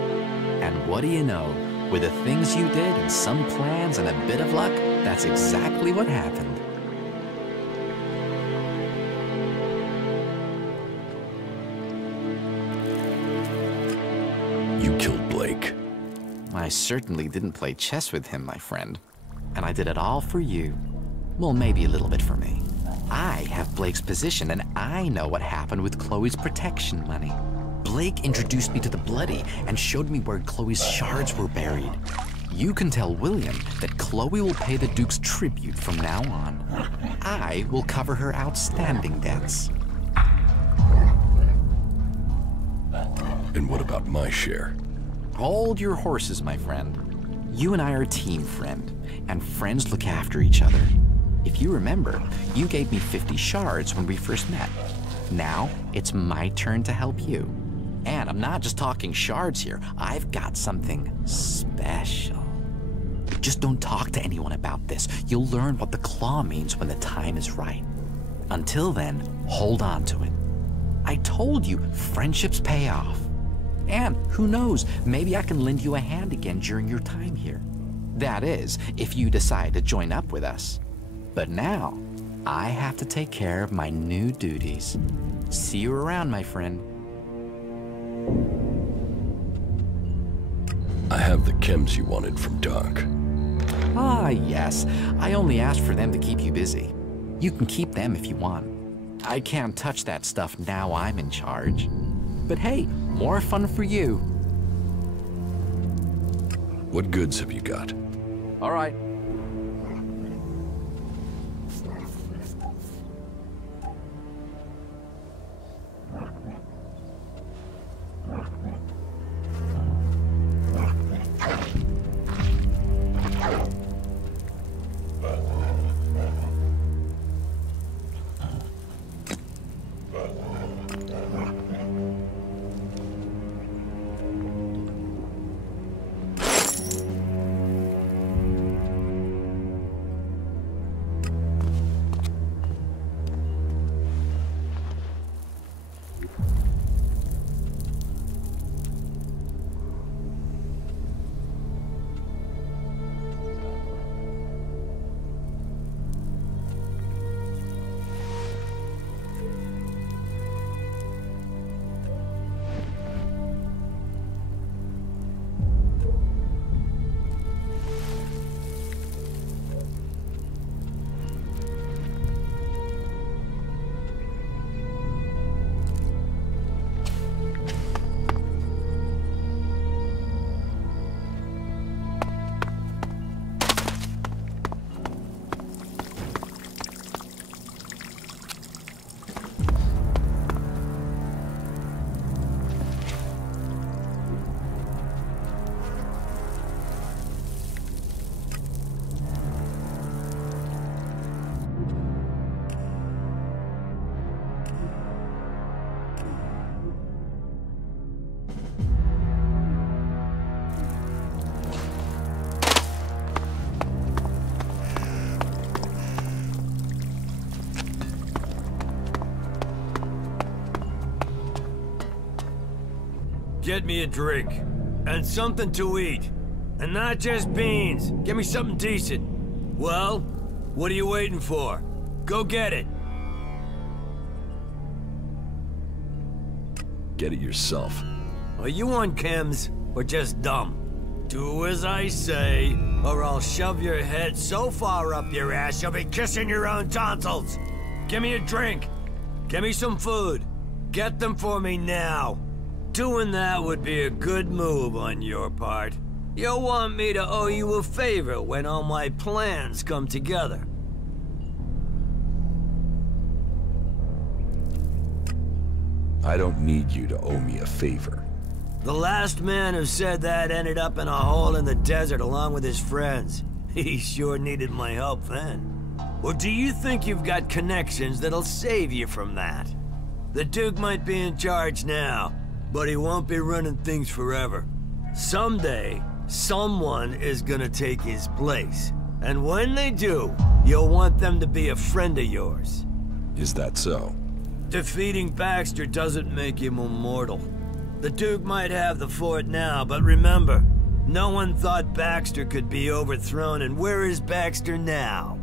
And what do you know? With the things you did and some plans and a bit of luck, that's exactly what happened. You killed Blake. I certainly didn't play chess with him, my friend. And I did it all for you. Well, maybe a little bit for me. I have Blake's position, and I know what happened with Chloe's protection money. Blake introduced me to the Bloody and showed me where Chloe's shards were buried. You can tell William that Chloe will pay the Duke's tribute from now on. I will cover her outstanding debts. And what about my share? Hold your horses, my friend. You and I are a team, friend, and friends look after each other. If you remember, you gave me 50 shards when we first met. Now, it's my turn to help you. And I'm not just talking shards here. I've got something special. Just don't talk to anyone about this. You'll learn what the claw means when the time is right. Until then, hold on to it. I told you, friendships pay off. And who knows, maybe I can lend you a hand again during your time here. That is, if you decide to join up with us. But now, I have to take care of my new duties. See you around, my friend. I have the chems you wanted from Doc. Ah, yes. I only asked for them to keep you busy. You can keep them if you want. I can't touch that stuff now I'm in charge. But hey, more fun for you. What goods have you got? All right. Get me a drink. And something to eat. And not just beans. Get me something decent. Well, what are you waiting for? Go get it. Get it yourself. Are you on chems, or just dumb? Do as I say, or I'll shove your head so far up your ass you'll be kissing your own tonsils. Give me a drink. Give me some food. Get them for me now. Doing that would be a good move on your part. You'll want me to owe you a favor when all my plans come together. I don't need you to owe me a favor. The last man who said that ended up in a hole in the desert along with his friends. He sure needed my help then. Or do you think you've got connections that'll save you from that? The Duke might be in charge now, but he won't be running things forever. Someday, someone is gonna take his place. And when they do, you'll want them to be a friend of yours. Is that so? Defeating Baxter doesn't make him immortal. The Duke might have the fort now, but remember, no one thought Baxter could be overthrown, and where is Baxter now?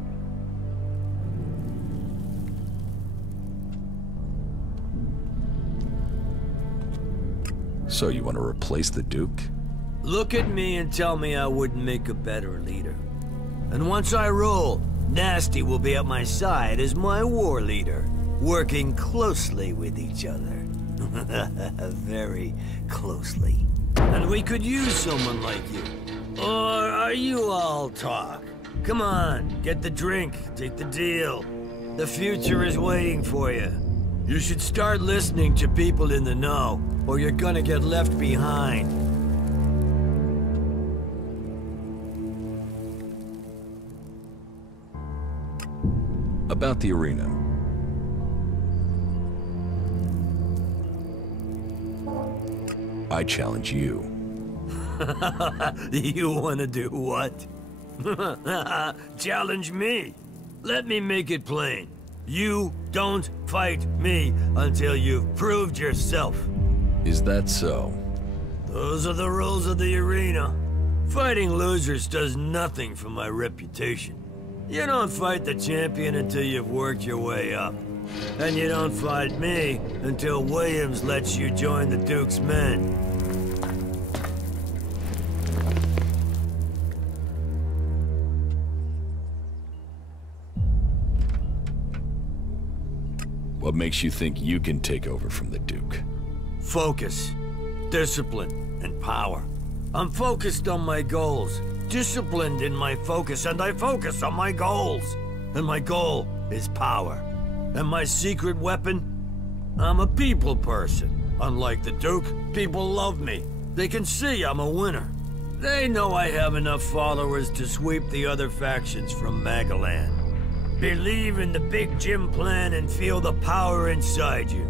So you want to replace the Duke? Look at me and tell me I wouldn't make a better leader. And once I rule, Nasty will be at my side as my war leader, working closely with each other. Very closely. And we could use someone like you. Or are you all talk? Come on, get the drink, take the deal. The future is waiting for you. You should start listening to people in the know, or you're gonna get left behind. About the arena. I challenge you. You wanna do what? Challenge me. Let me make it plain. You don't fight me until you've proved yourself. Is that so? Those are the rules of the arena. Fighting losers does nothing for my reputation. You don't fight the champion until you've worked your way up. And you don't fight me until Williams lets you join the Duke's men. What makes you think you can take over from the Duke? Focus, discipline, and power. I'm focused on my goals, disciplined in my focus, and I focus on my goals. And my goal is power. And my secret weapon? I'm a people person. Unlike the Duke, people love me. They can see I'm a winner. They know I have enough followers to sweep the other factions from Magaland. Believe in the Big Jim plan and feel the power inside you.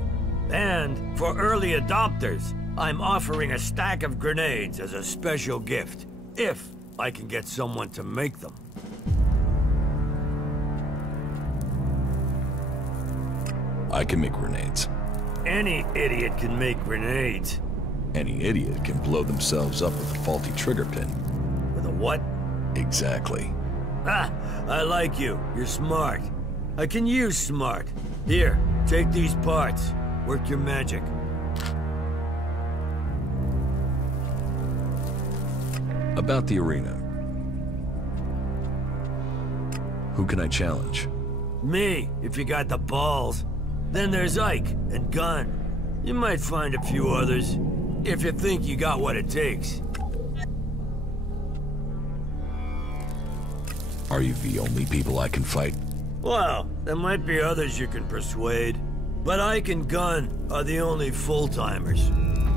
And for early adopters, I'm offering a stack of grenades as a special gift, if I can get someone to make them. I can make grenades. Any idiot can make grenades. Any idiot can blow themselves up with a faulty trigger pin. With a what? Exactly. Ah, I like you. You're smart. I can use smart. Here, take these parts. Work your magic. About the arena. Who can I challenge? Me, if you got the balls. Then there's Ike and Gunn. You might find a few others, if you think you got what it takes. Are you the only people I can fight? Well, there might be others you can persuade. But Ike and Gunn are the only full-timers.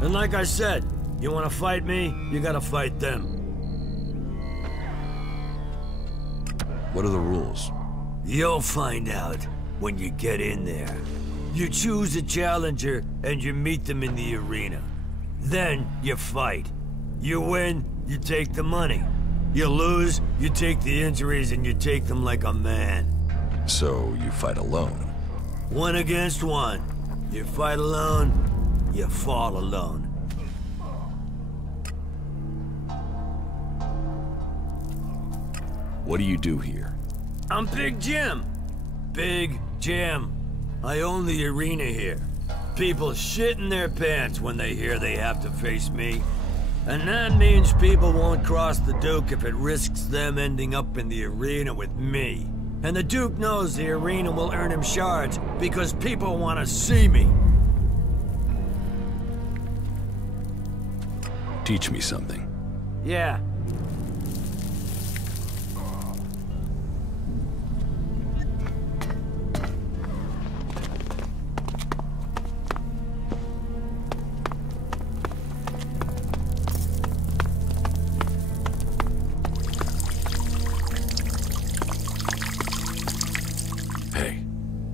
And like I said, you want to fight me, you gotta fight them. What are the rules? You'll find out when you get in there. You choose a challenger and you meet them in the arena. Then you fight. You win, you take the money. You lose, you take the injuries and you take them like a man. So you fight alone? 1 against 1. You fight alone, you fall alone. What do you do here? I'm Big Jim. Big Jim. I own the arena here. People shit in their pants when they hear they have to face me. And that means people won't cross the Duke if it risks them ending up in the arena with me. And the Duke knows the arena will earn him shards because people want to see me. Teach me something. Yeah.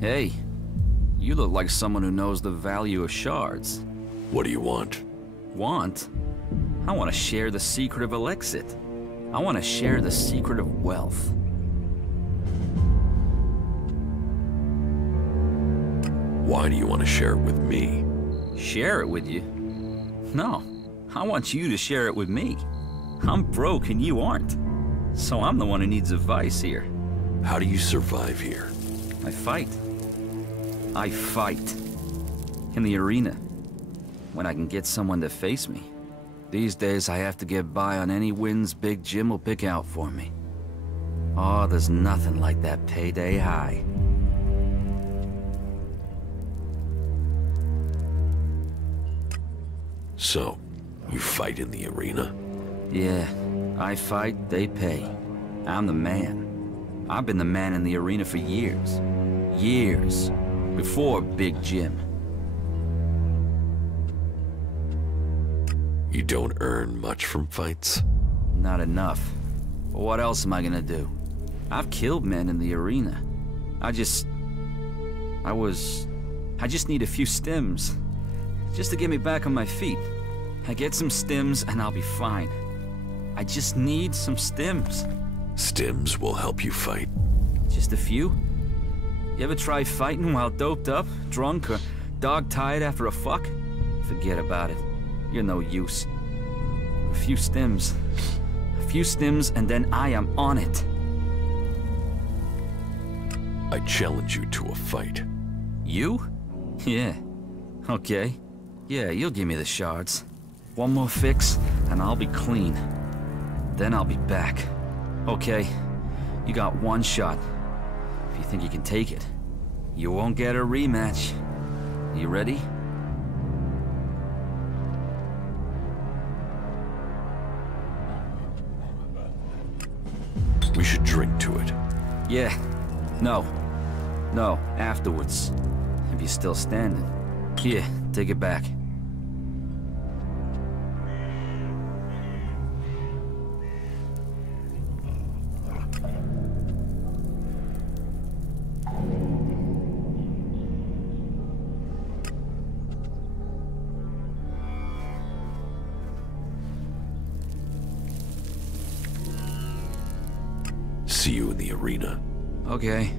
Hey, you look like someone who knows the value of shards. What do you want? Want? I want to share the secret of Elexit. I want to share the secret of wealth. Why do you want to share it with me? Share it with you? No, I want you to share it with me. I'm broke and you aren't. So I'm the one who needs advice here. How do you survive here? I fight. I fight. In the arena. When I can get someone to face me. These days I have to get by on any wins Big Jim will pick out for me. Oh, there's nothing like that payday high. So, you fight in the arena? Yeah, I fight, they pay. I'm the man. I've been the man in the arena for years. Years. Before Big Jim. You don't earn much from fights? Not enough. But what else am I gonna do? I've killed men in the arena. I just need a few stims. Just to get me back on my feet. I get some stims and I'll be fine. I just need some stims. Stims will help you fight? Just a few? You ever try fighting while doped up, drunk, or dog-tired after a fuck? Forget about it. You're no use. A few stims. A few stims and then I am on it. I challenge you to a fight. You? Yeah. Okay. Yeah, you'll give me the shards. One more fix, and I'll be clean. Then I'll be back. Okay, you got one shot. If you think you can take it, you won't get a rematch. You ready? We should drink to it. Yeah. No. No, afterwards. If you're still standing. Here, take it back. See you in the arena. Okay.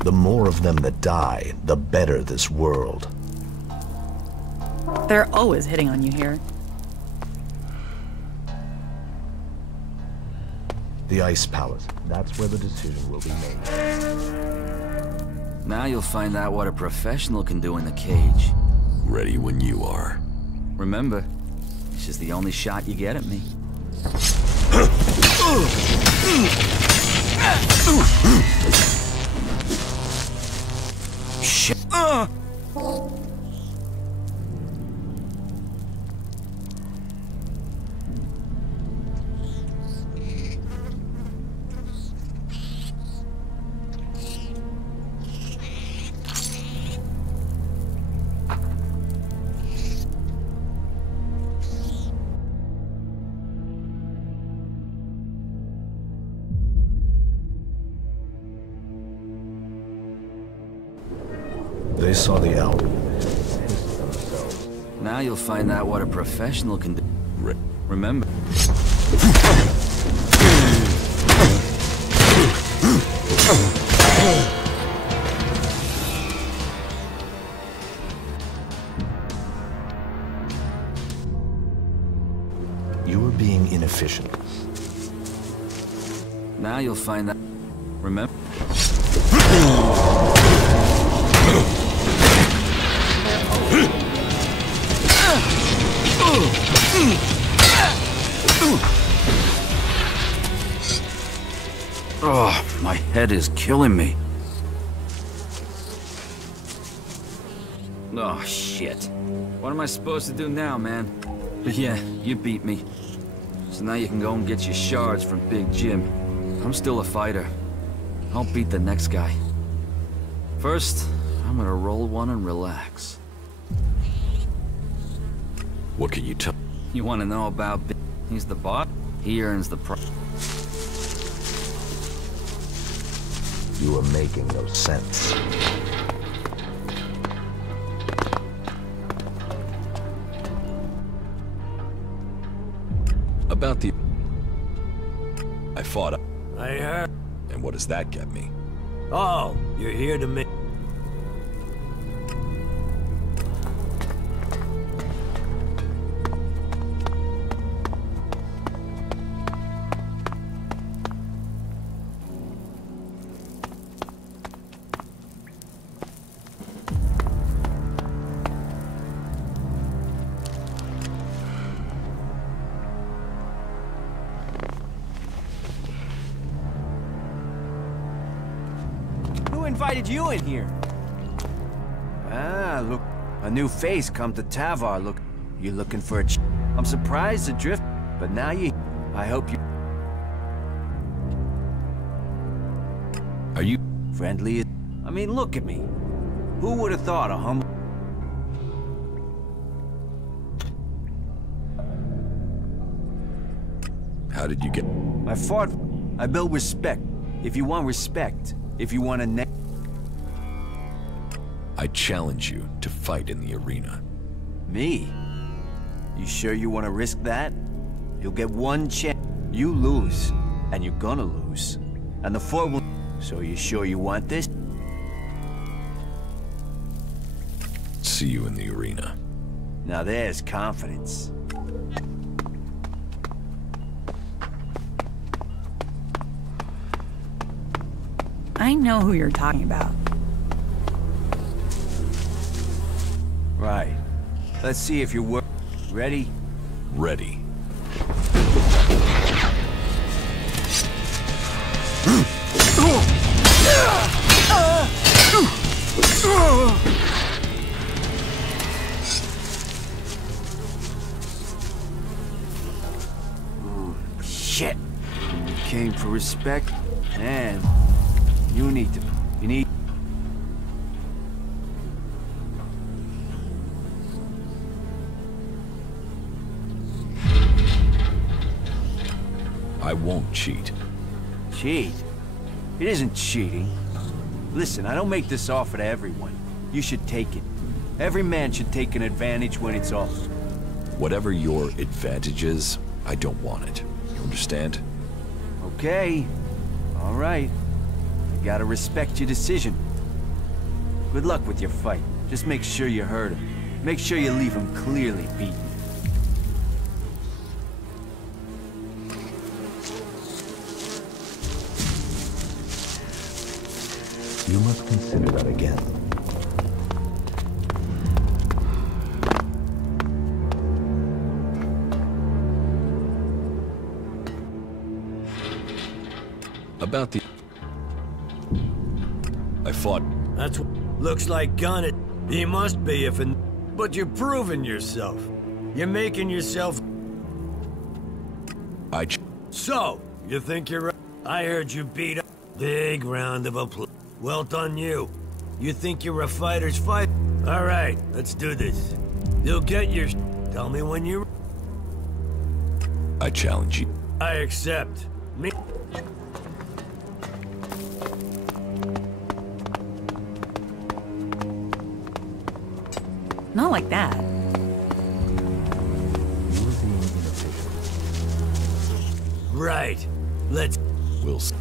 The more of them that die, the better this world. They're always hitting on you here. The Ice Palace. That's where the decision will be made. Now you'll find out what a professional can do in the cage. Ready when you are. Remember, this is the only shot you get at me. Shit. They saw the album. Now you'll find out what a professional can do. Remember. You were being inefficient. Now you'll find that. Remember. Oh, my head is killing me. Oh, shit. What am I supposed to do now, man? But yeah, you beat me. So now you can go and get your shards from Big Jim. I'm still a fighter. I'll beat the next guy. First, I'm gonna roll one and relax. What can you tell? You wanna know about Big? He's the boss. He earns the prize. You are making no sense. About the... I fought... I heard. And what does that get me? Oh, you're here to make... Who invited you in here? Ah, look. A new face come to Tavar. Look, you looking for a I'm surprised to drift, but now you... I hope you... Are you... Friendly? I mean, look at me. Who would have thought a humble... How did you get... I fought... I built respect. If you want respect, if you want to... I challenge you to fight in the arena. Me? You sure you want to risk that? You'll get one chance. You lose, and you're gonna lose. And the fort will... So you sure you want this? See you in the arena. Now there's confidence. I know who you're talking about. Right. Let's see if you're ready? Ready. Shit. You came for respect, and you need to... You need... I won't cheat. Cheat? It isn't cheating. Listen, I don't make this offer to everyone. You should take it. Every man should take an advantage when it's offered. Whatever your advantage is, I don't want it. You understand? Okay. All right. You gotta respect your decision. Good luck with your fight. Just make sure you hurt him. Make sure you leave him clearly beaten. You must consider that again. About the... I fought... That's what... Looks like gun it. He must be if in... But you're proving yourself. You're making yourself... So, you think you're right? I heard you beat up. Big round of applause. Well done, you. You think you're a fighter's fight? All right, let's do this. You'll get your... Tell me when you're... I challenge you. I accept. Me... Not like that. Right. Let's... We'll see.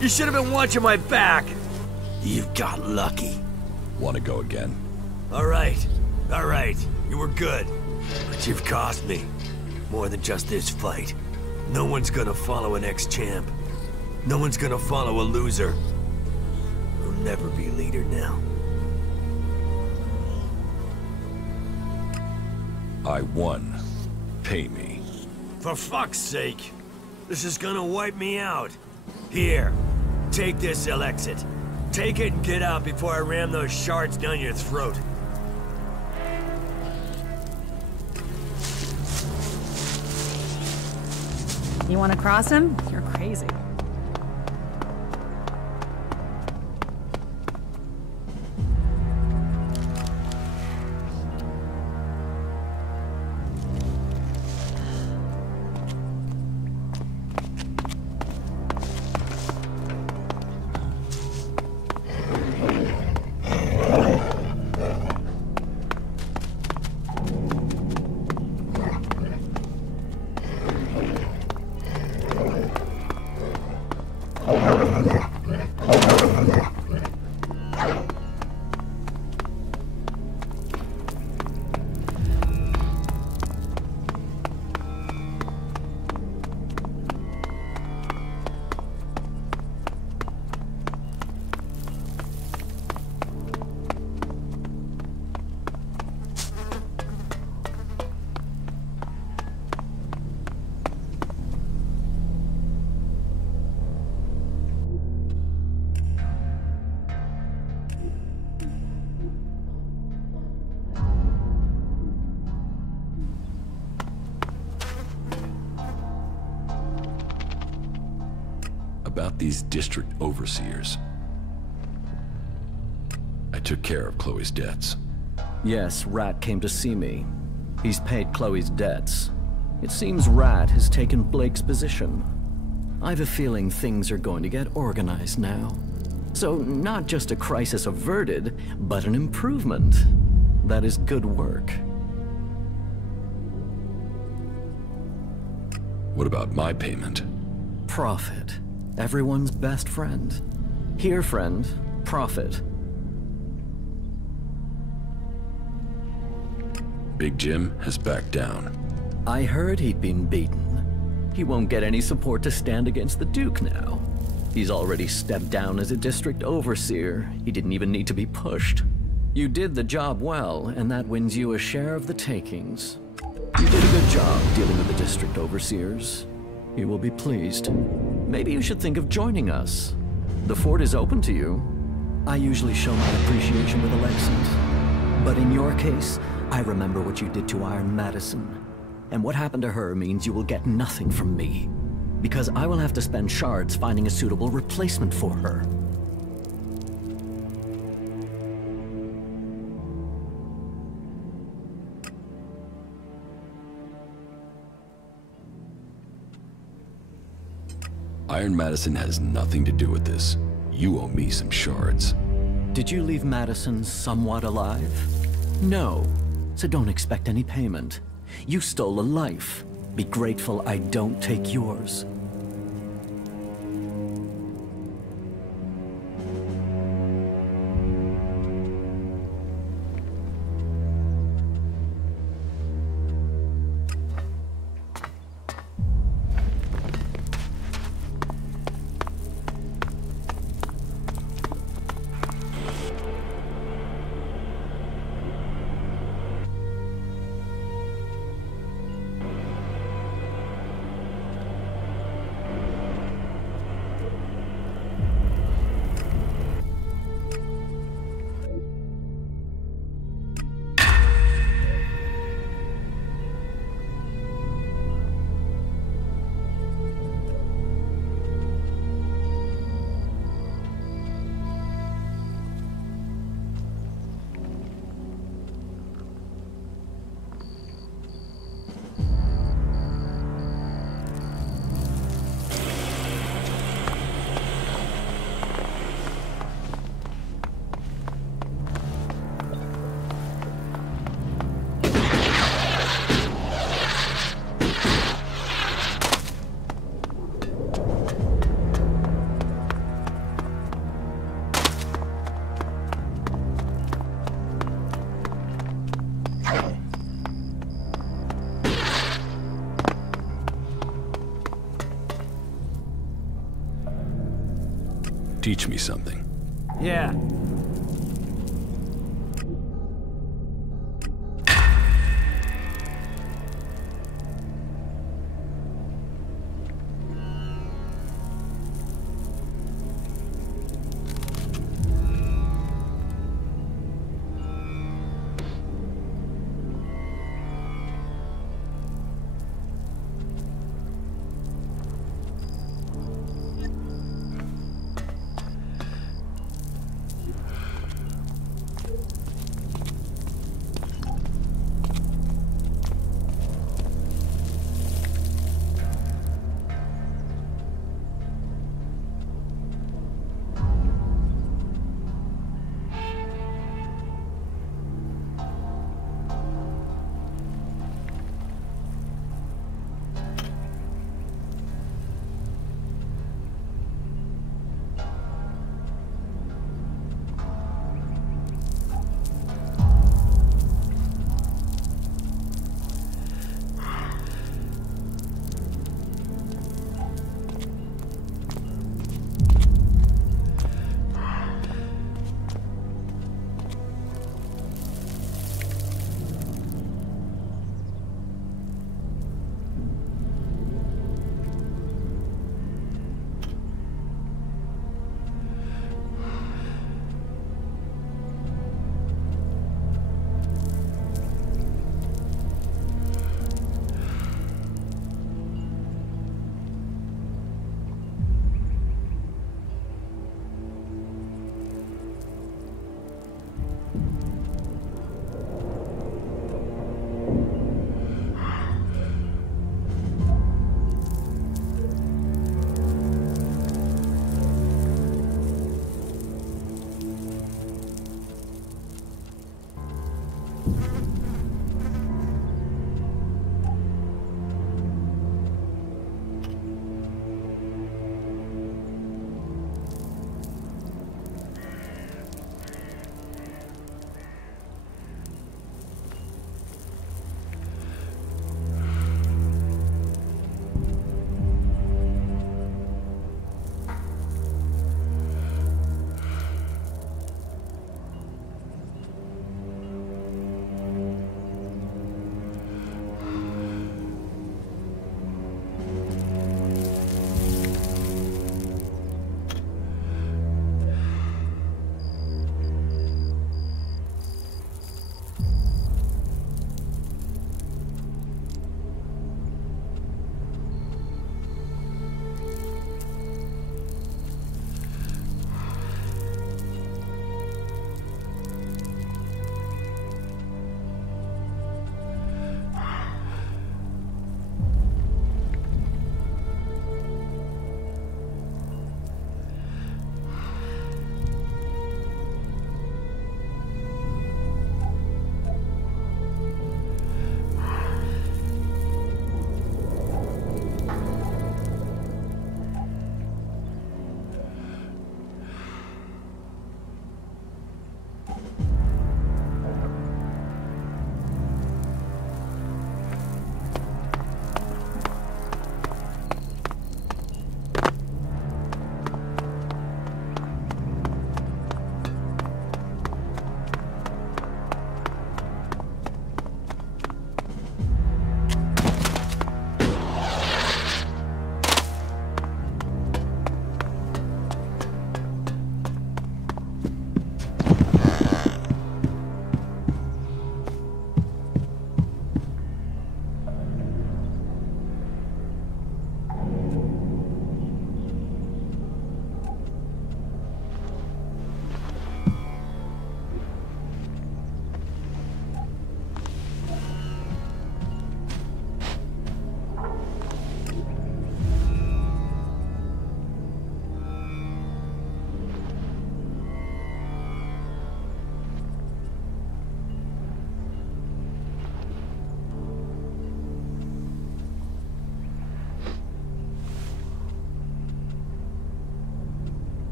You should have been watching my back. You got lucky. Want to go again? All right. All right. You were good. But you've cost me. More than just this fight. No one's gonna follow an ex-champ. No one's gonna follow a loser. You'll never be leader now. I won. Pay me. For fuck's sake! This is gonna wipe me out. Here, take this ELEX. Take it and get out before I ram those shards down your throat. You want to cross him? You're crazy. About these district overseers. I took care of Chloe's debts. Yes, Rat came to see me. He's paid Chloe's debts. It seems Rat has taken Blake's position. I've a feeling things are going to get organized now. So not just a crisis averted, but an improvement. That is good work. What about my payment? Profit. Everyone's best friend. Here, friend. Profit. Big Jim has backed down. I heard he'd been beaten. He won't get any support to stand against the Duke now. He's already stepped down as a district overseer. He didn't even need to be pushed. You did the job well, and that wins you a share of the takings. You did a good job dealing with the district overseers. He will be pleased. Maybe you should think of joining us. The fort is open to you. I usually show my appreciation with elections. But in your case, I remember what you did to Iron Madison. And what happened to her means you will get nothing from me. Because I will have to spend shards finding a suitable replacement for her. Iron Madison has nothing to do with this. You owe me some shards. Did you leave Madison somewhat alive? No, so don't expect any payment. You stole a life. Be grateful I don't take yours. Teach me something. Yeah.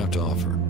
have to offer?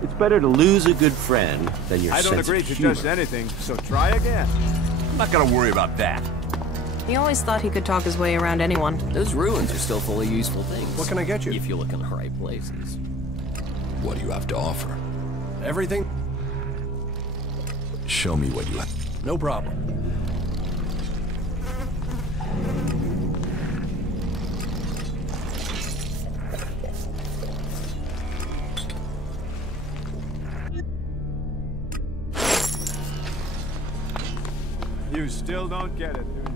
It's better to lose a good friend than your I don't sense agree of to humor. just anything, so try again. I'm not gonna worry about that. He always thought he could talk his way around anyone. Those ruins are still full of useful things. What can I get you? If you look in the right places. What do you have to offer? Everything? Show me what you have. No problem. You still don't get it, do you?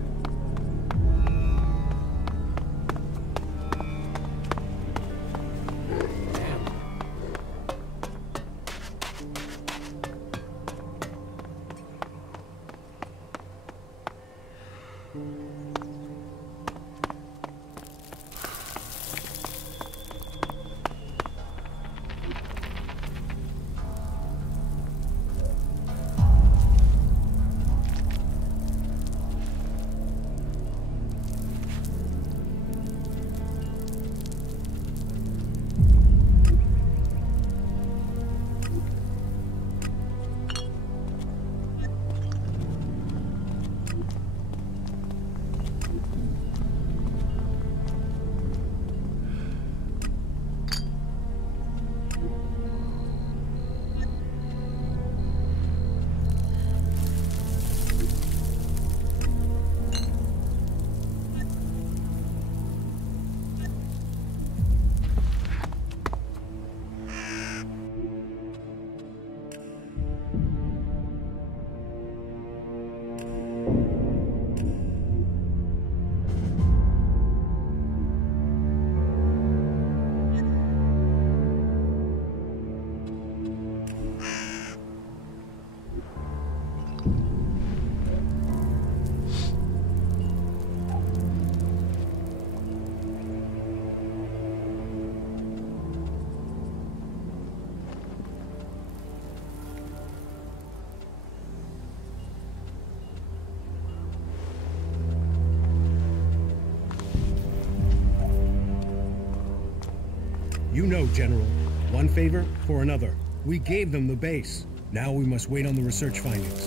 You know, General. One favor for another. We gave them the base. Now we must wait on the research findings.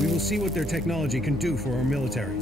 We will see what their technology can do for our military.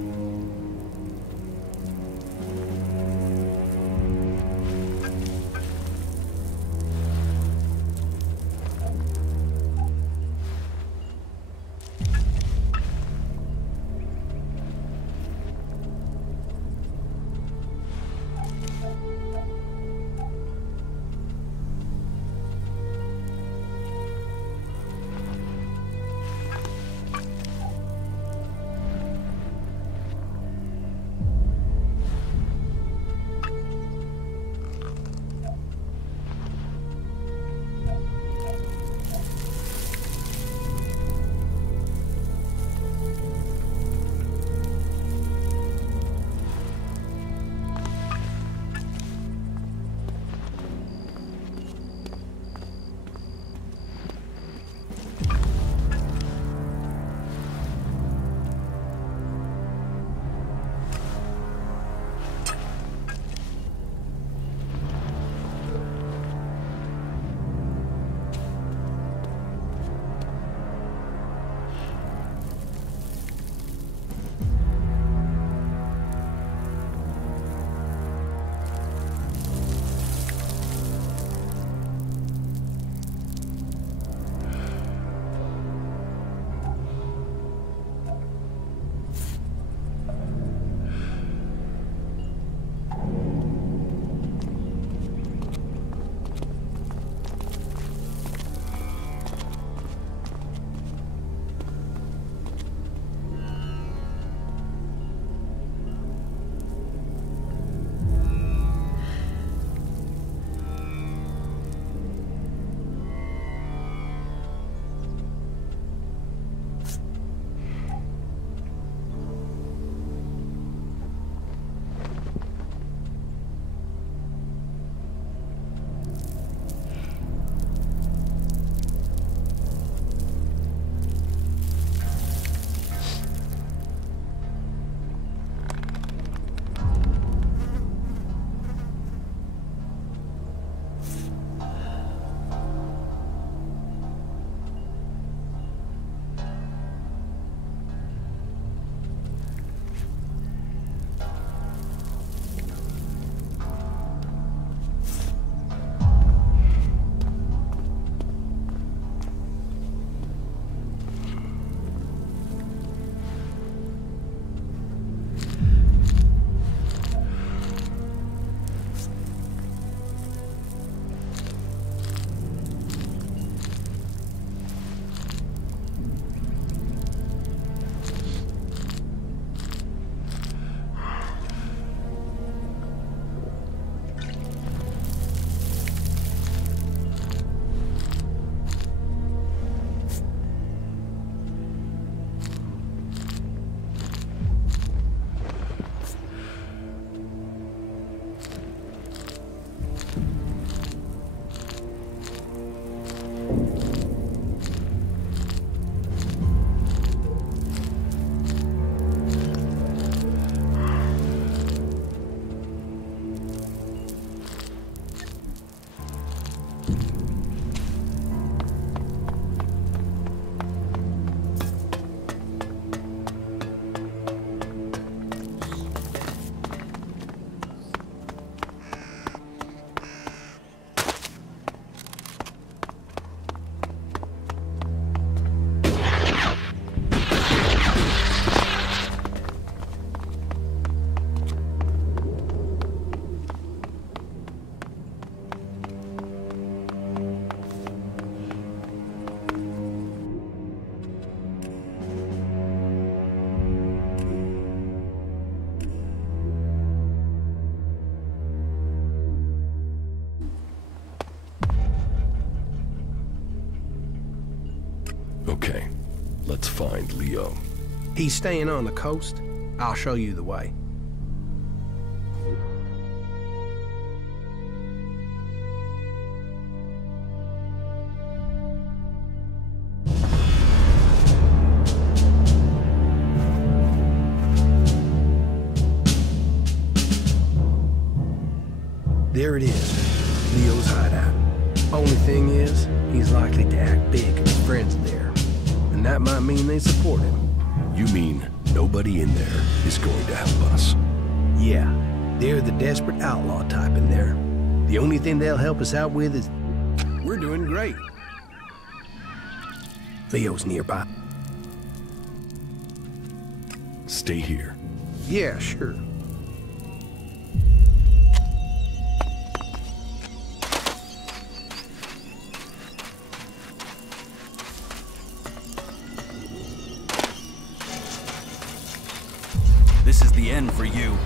Okay, let's find Leo. He's staying on the coast. I'll show you the way. There it is, Leo's hideout. Only thing is, he's likely to act big if his friends are there. And that might mean they support him. You mean nobody in there is going to help us? Yeah, they're the desperate outlaw type in there. The only thing they'll help us out with is... We're doing great. Leo's nearby. Stay here. Yeah, sure. This is the end for you.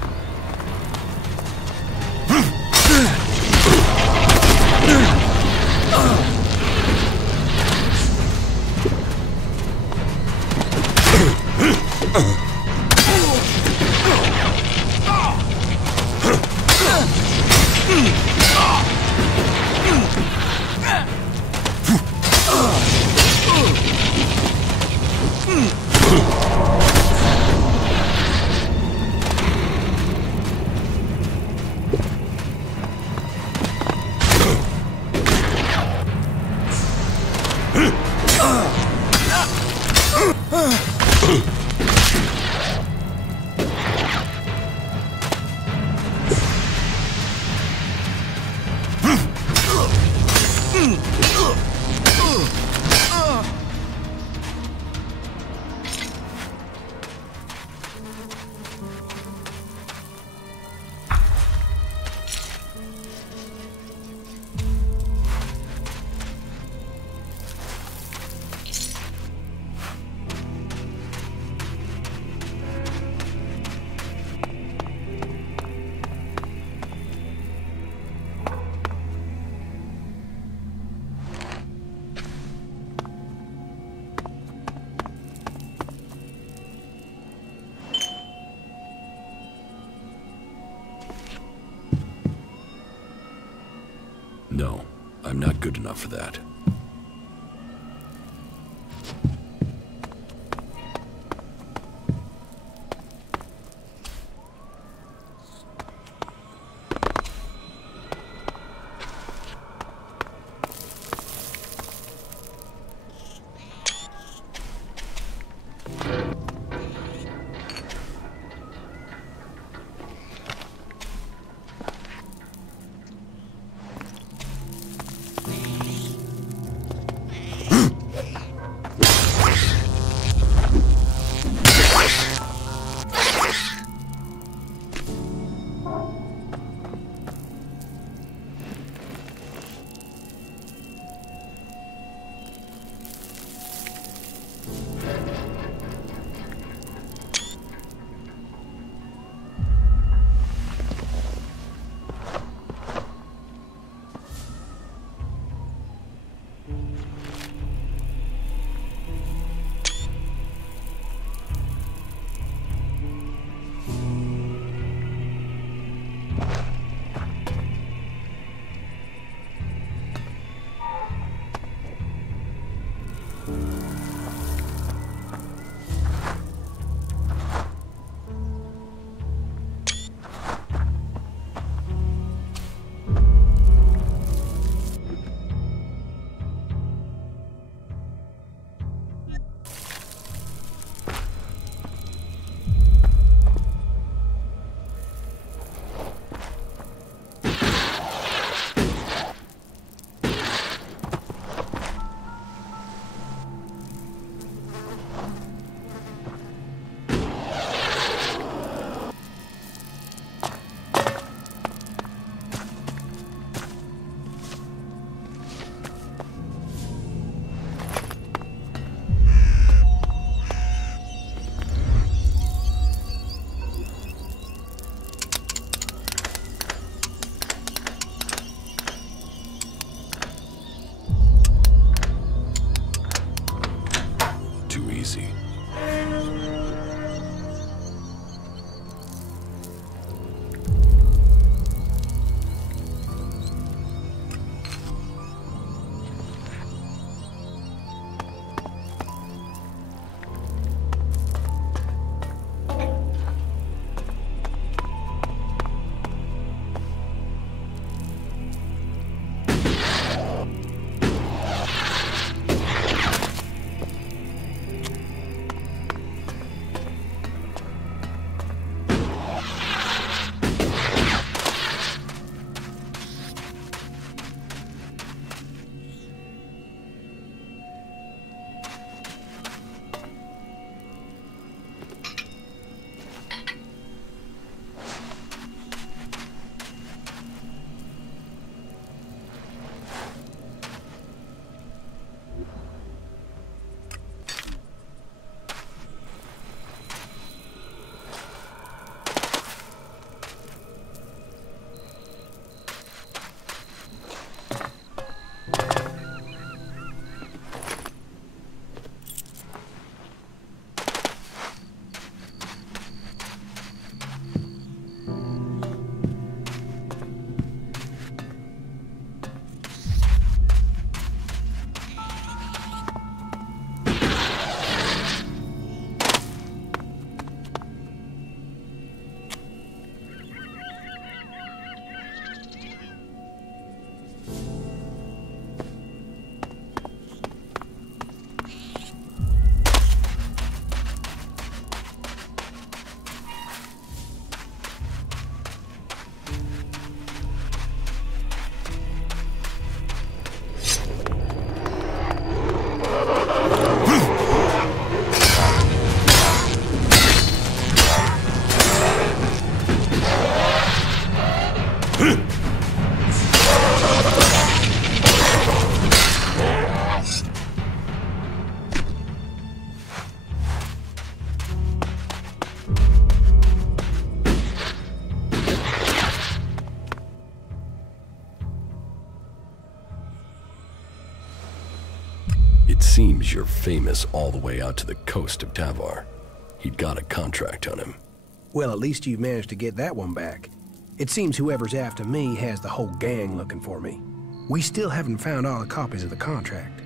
No, I'm not good enough for that. It seems you're famous all the way out to the coast of Tavar. He'd got a contract on him. Well, at least you've managed to get that one back. It seems whoever's after me has the whole gang looking for me. We still haven't found all the copies of the contract.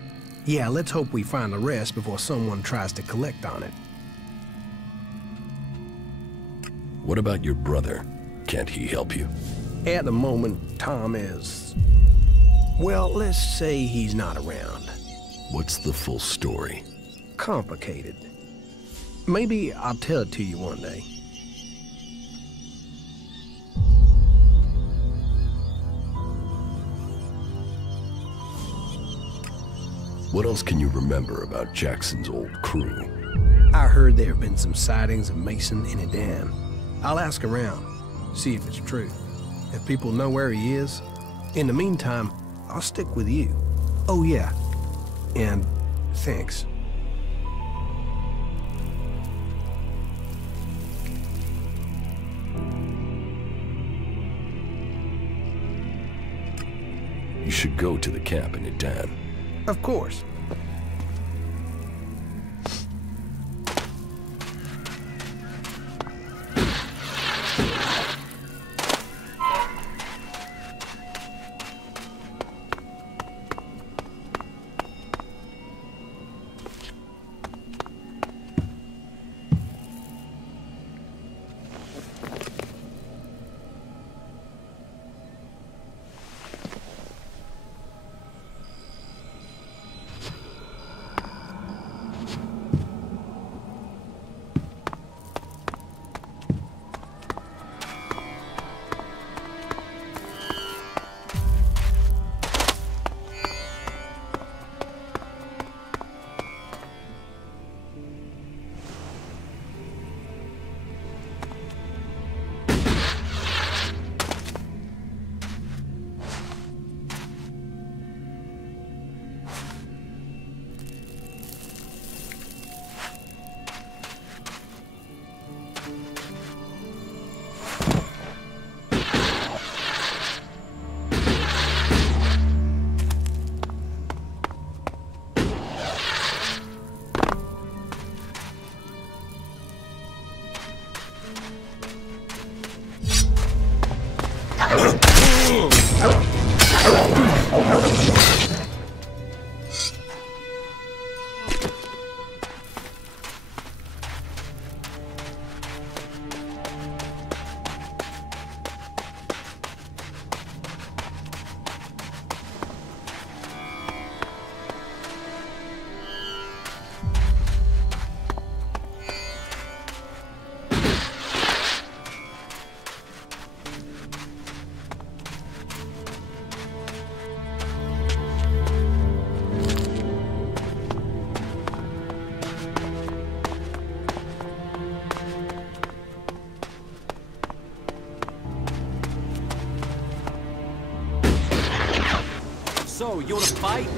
Yeah, let's hope we find the rest before someone tries to collect on it. What about your brother? Can't he help you? At the moment, Tom is... well, let's say he's not around. What's the full story? Complicated. Maybe I'll tell it to you one day. What else can you remember about Jackson's old crew? I heard there have been some sightings of Mason in a dam. I'll ask around, see if it's true. If people know where he is, in the meantime, I'll stick with you. Oh yeah, and thanks. You should go to the camp in Idan. Of course. So, you wanna fight?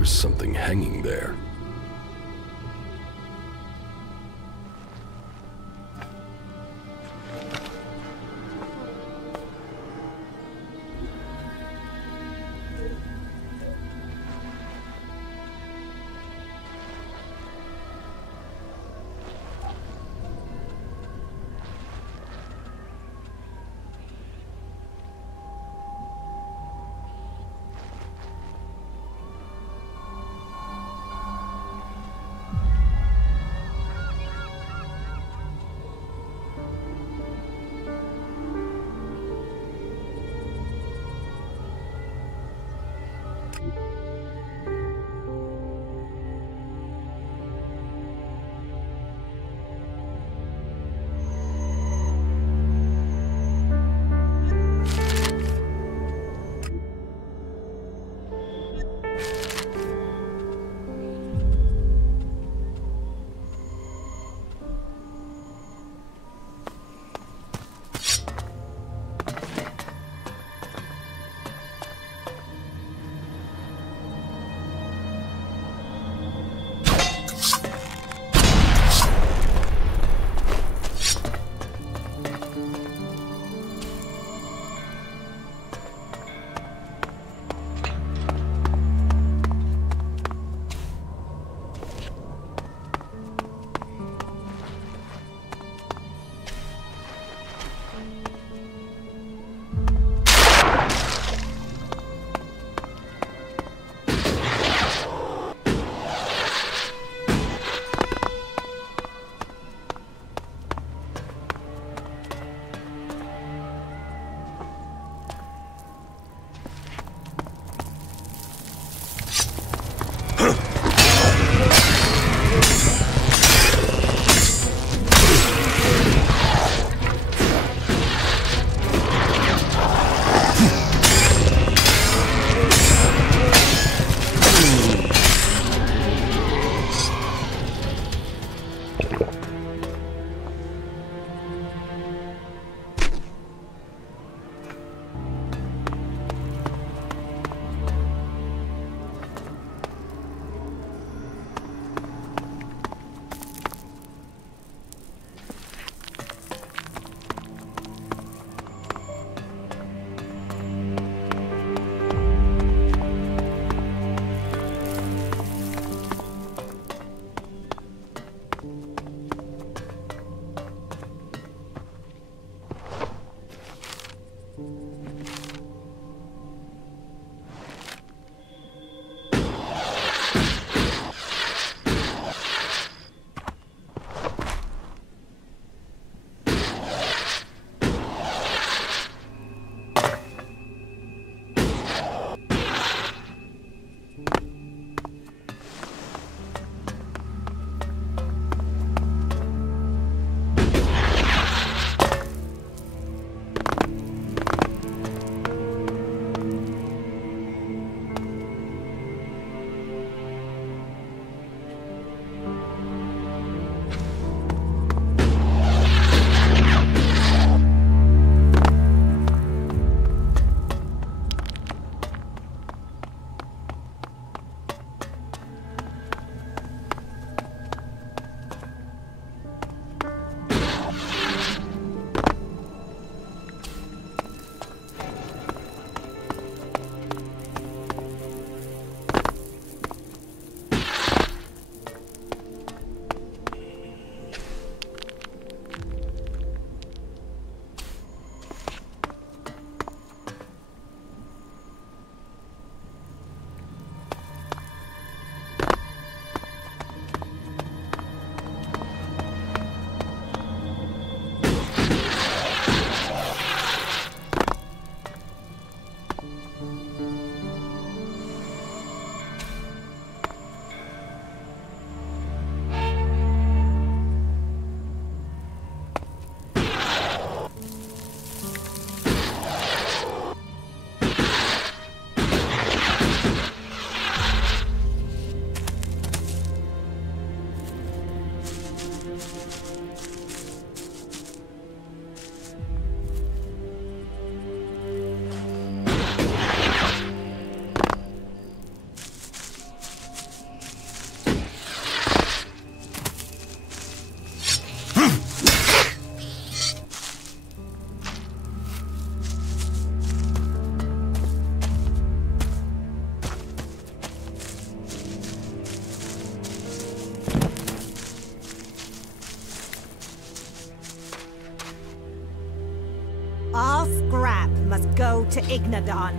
was something hanging there. must go to Ignadon.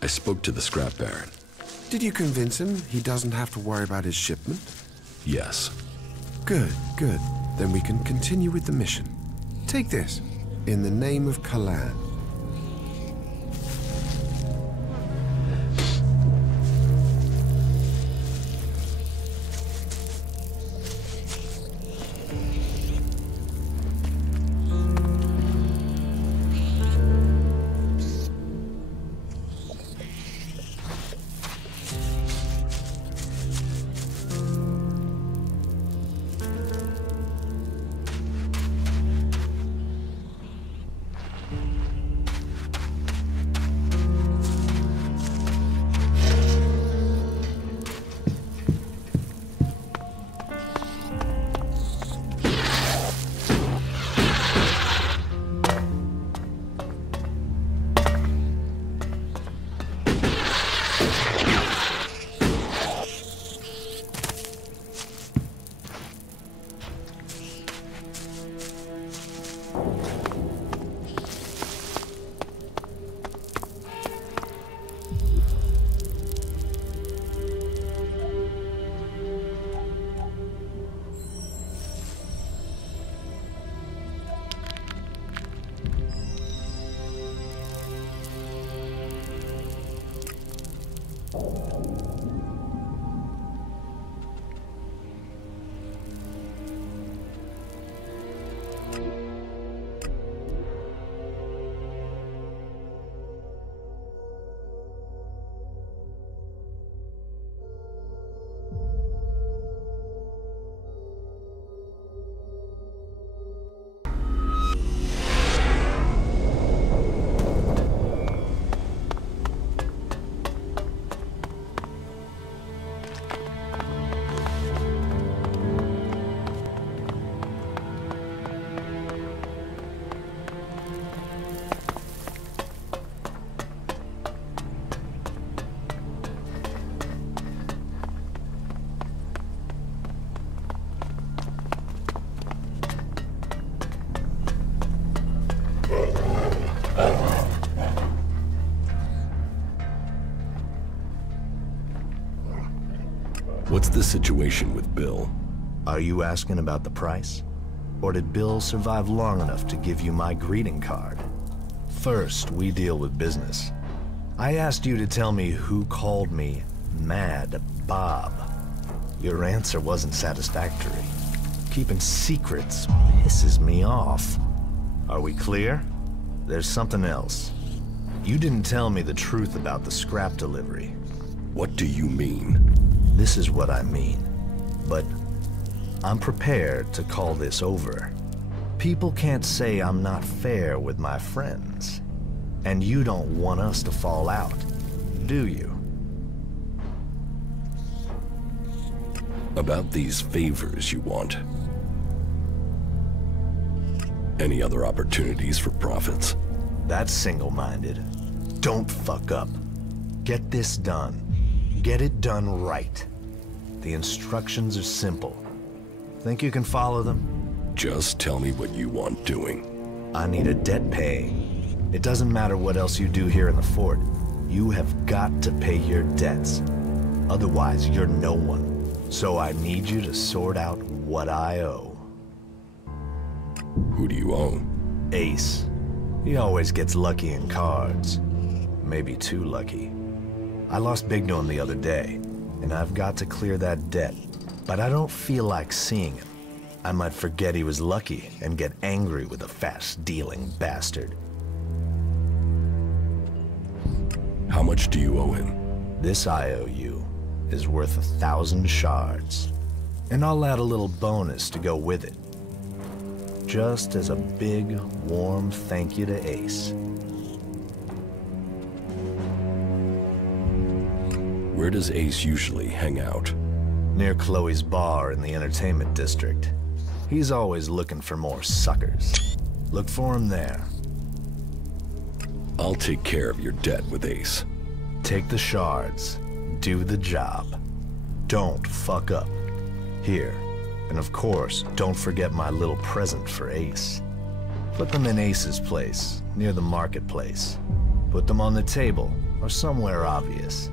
I spoke to the scrap baron. Did you convince him he doesn't have to worry about his shipment? Yes. Good, good. Then we can continue with the mission. Take this. In the name of Kalan. What's the situation with Bill? Are you asking about the price? Or did Bill survive long enough to give you my greeting card? First, we deal with business. I asked you to tell me who called me Mad Bob. Your answer wasn't satisfactory. Keeping secrets pisses me off. Are we clear? There's something else. You didn't tell me the truth about the scrap delivery. What do you mean? This is what I mean. But I'm prepared to call this over. People can't say I'm not fair with my friends. And you don't want us to fall out, do you? About these favors you want. Any other opportunities for profits? That's single-minded. Don't fuck up. Get this done. Get it done right. The instructions are simple. Think you can follow them? Just tell me what you want doing. I need a debt pay. It doesn't matter what else you do here in the fort. You have got to pay your debts. Otherwise, you're no one. So I need you to sort out what I owe. Who do you owe? Ace. He always gets lucky in cards. Maybe too lucky. I lost Big Gnome the other day, and I've got to clear that debt. But I don't feel like seeing him. I might forget he was lucky and get angry with a fast-dealing bastard. How much do you owe him? This IOU is worth 1,000 shards. And I'll add a little bonus to go with it. Just as a big, warm thank you to Ace. Where does Ace usually hang out? Near Chloe's bar in the entertainment district. He's always looking for more suckers. Look for him there. I'll take care of your debt with Ace. Take the shards. do the job. Don't fuck up. Here. And of course, don't forget my little present for Ace. Put them in Ace's place, near the marketplace. Put them on the table, or somewhere obvious.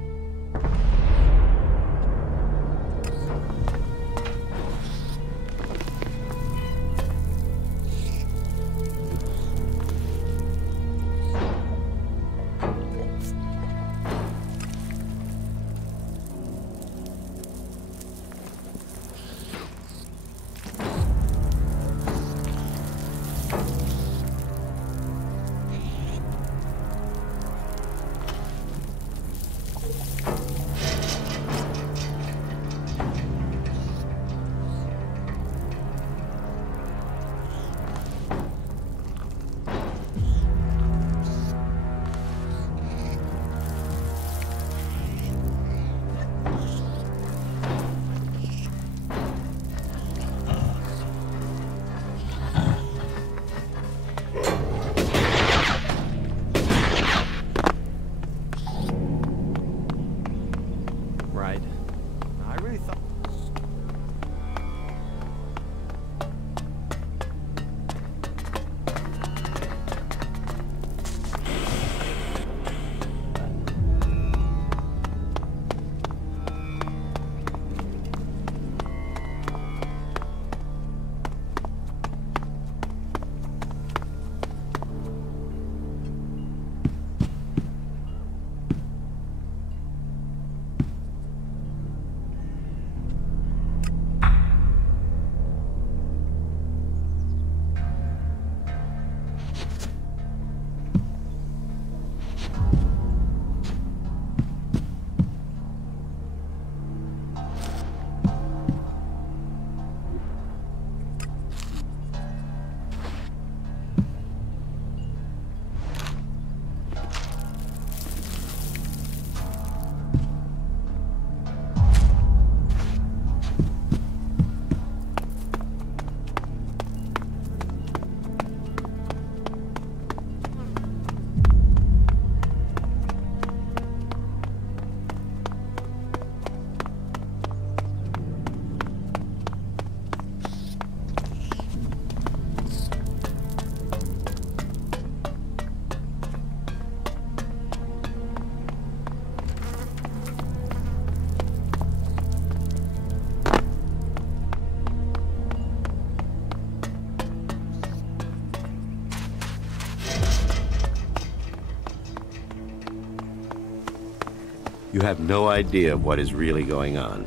You have no idea of what is really going on.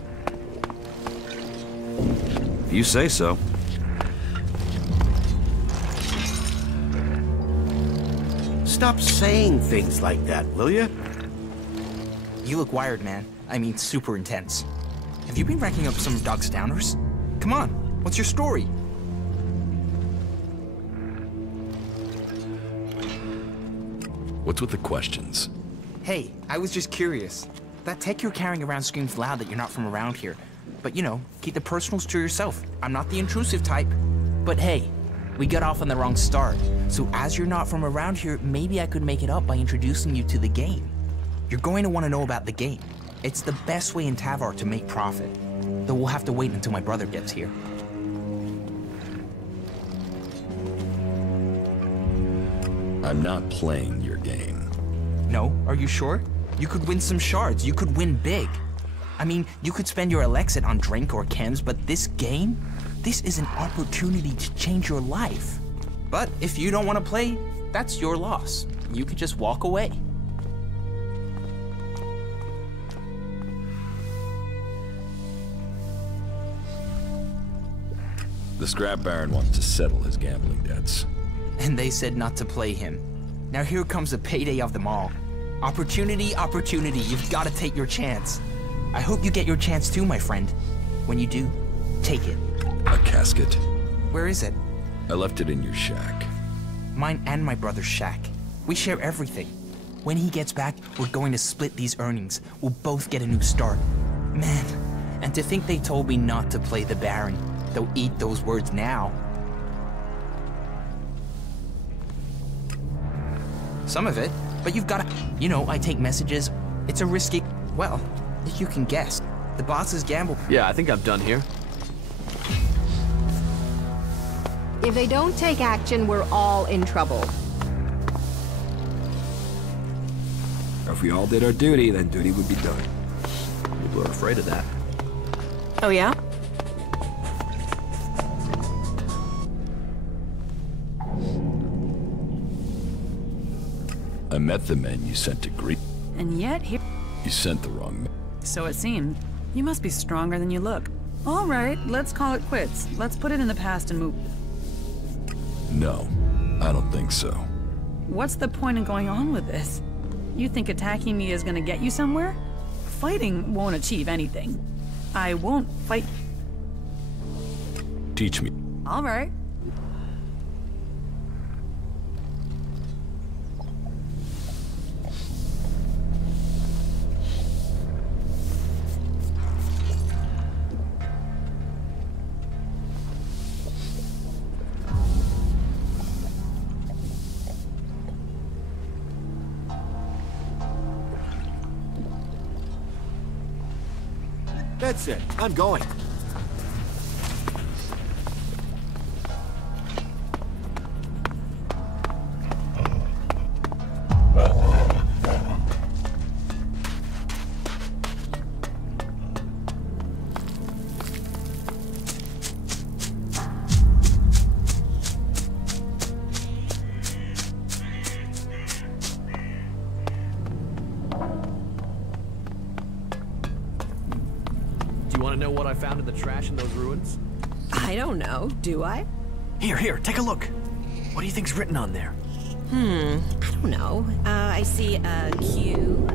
If you say so. Stop saying things like that, will you? You look wired, man. I mean, super intense. Have you been racking up some of Doc's downers? Come on, what's your story? What's with the questions? Hey, I was just curious. That tech you're carrying around screams loud that you're not from around here. But you know, keep the personals to yourself. I'm not the intrusive type. But hey, we got off on the wrong start. So as you're not from around here, maybe I could make it up by introducing you to the game. You're going to want to know about the game. It's the best way in Tavar to make profit. Though we'll have to wait until my brother gets here. I'm not playing your game. No? Are you sure? You could win some shards. You could win big. I mean, you could spend your Elexit on drink or chems, but this game? This is an opportunity to change your life. But if you don't want to play, that's your loss. You could just walk away. The Scrap Baron wants to settle his gambling debts. And they said not to play him. Now here comes the payday of them all. Opportunity, opportunity, you've got to take your chance. I hope you get your chance too, my friend. When you do, take it. A casket? Where is it? I left it in your shack. Mine and my brother's shack. We share everything. When he gets back, we're going to split these earnings. We'll both get a new start. Man, and to think they told me not to play the Baron. They'll eat those words now. Some of it, but you've got to... You know, I take messages. It's a risky... Well, You can guess. The boss's gamble. Yeah, I think I'm done here. If they don't take action, we're all in trouble. If we all did our duty, then duty would be done. People are afraid of that. Oh, yeah? I met the men you sent to greet. And yet here... You sent the wrong men. So it seemed. You must be stronger than you look. All right, let's call it quits. Let's put it in the past and move. No, I don't think so. What's the point in going on with this? You think attacking me is gonna get you somewhere? Fighting won't achieve anything. I won't fight. Teach me. All right. That's it. I'm going. Know what I found in the trash in those ruins? I don't know, do I? Here, take a look. What do you think's written on there? I don't know. I see a Q,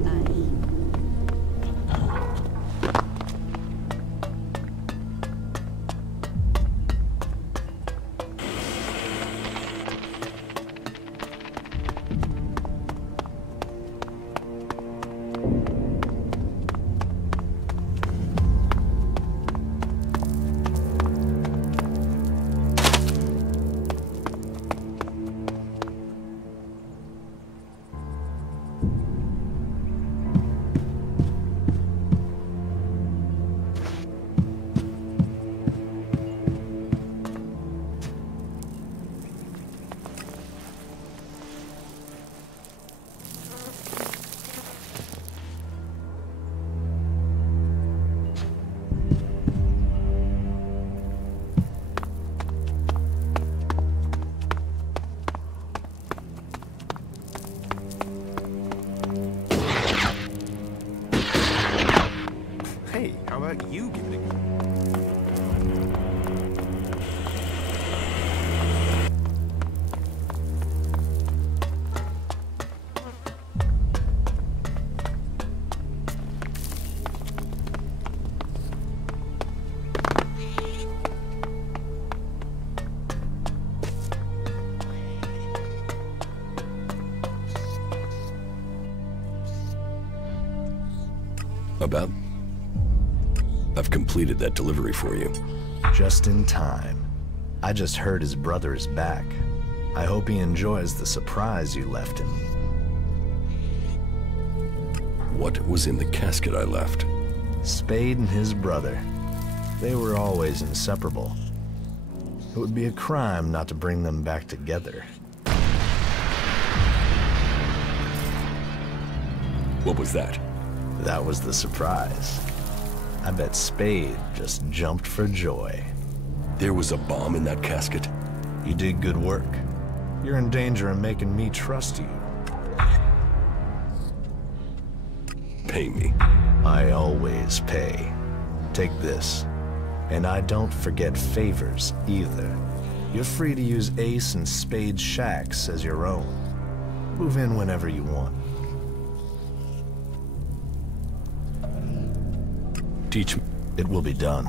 Hey, how about you give it a go? About? I've completed that delivery for you. Just in time. I just heard his brother is back. I hope he enjoys the surprise you left him. What was in the casket I left? Spade and his brother. They were always inseparable. It would be a crime not to bring them back together. What was that? That was the surprise. I bet Spade just jumped for joy. There was a bomb in that casket? You did good work. You're in danger of making me trust you. Pay me. I always pay. Take this. And I don't forget favors, either. You're free to use Ace and Spade's shacks as your own. Move in whenever you want. Teach me. It will be done.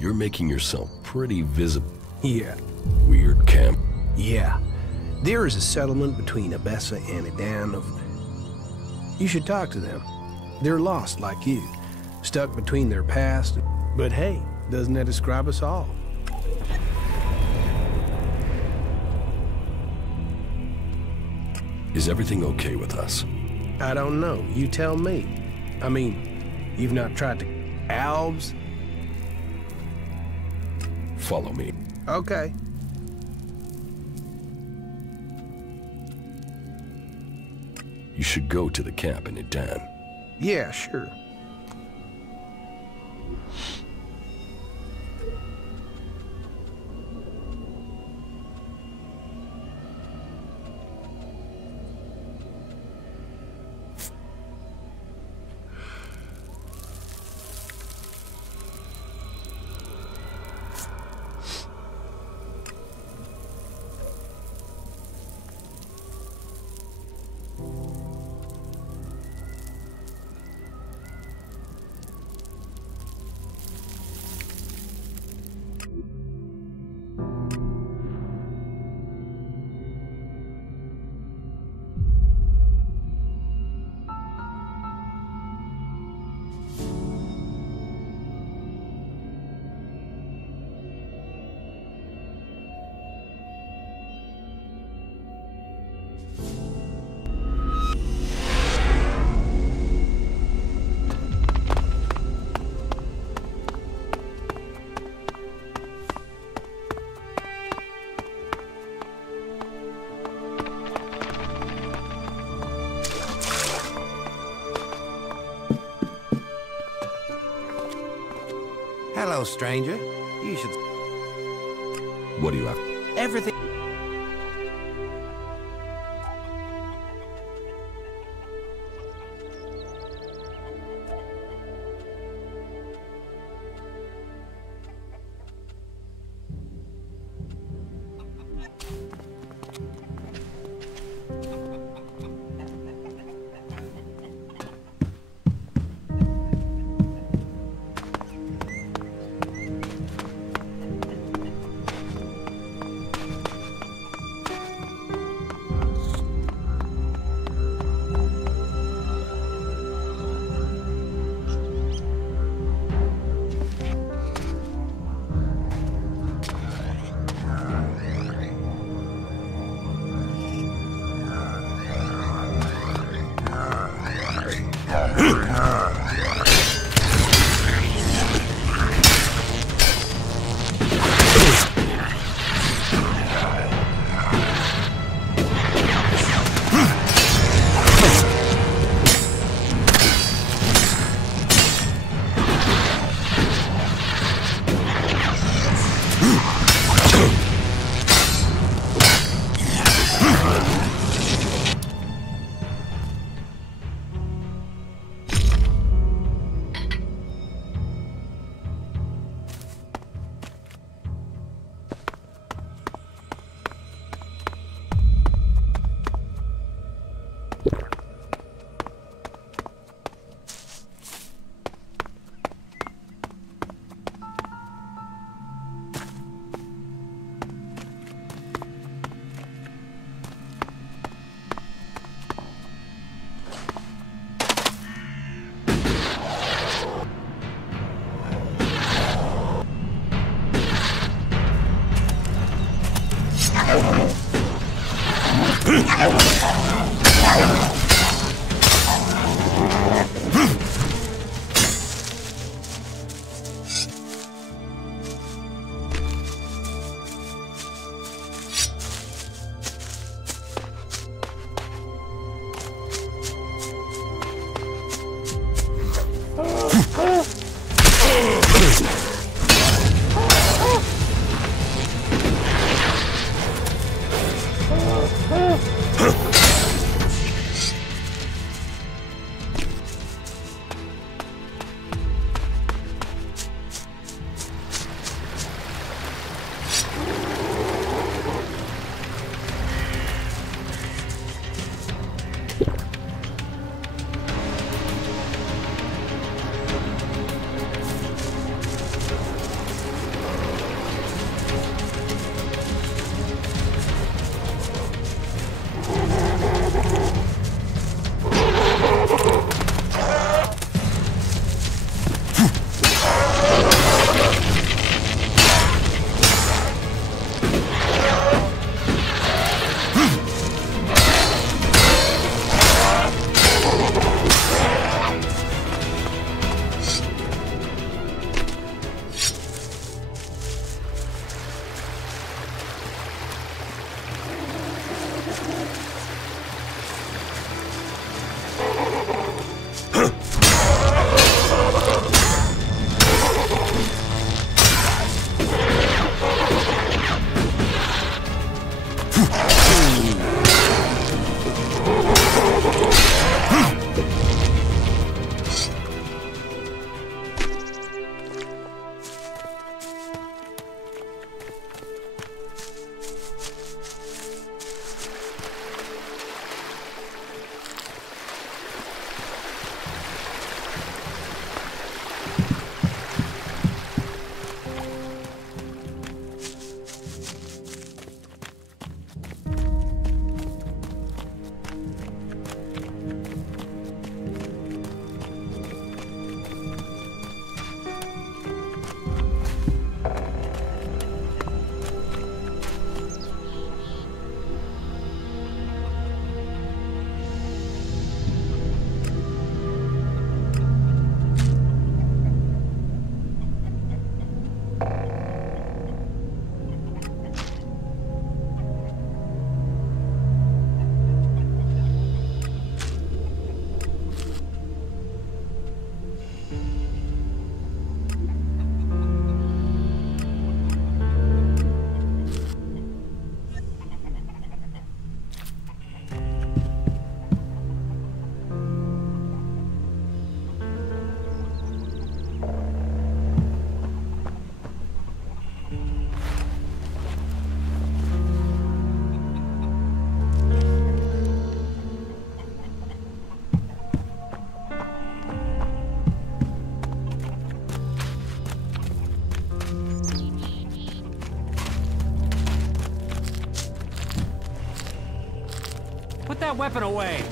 You're making yourself pretty visible. Yeah. Weird camp. Yeah. There is a settlement between Abessa and Edan of... You should talk to them. They're lost like you, stuck between their past. But hey, doesn't that describe us all? Is everything okay with us? I don't know. You tell me. I mean, you've not tried to... Albs? Follow me. Okay. You should go to the camp in Edan. Yeah, sure. Hello, stranger. You should... What do you have? Everything... that weapon away!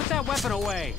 Put that weapon away!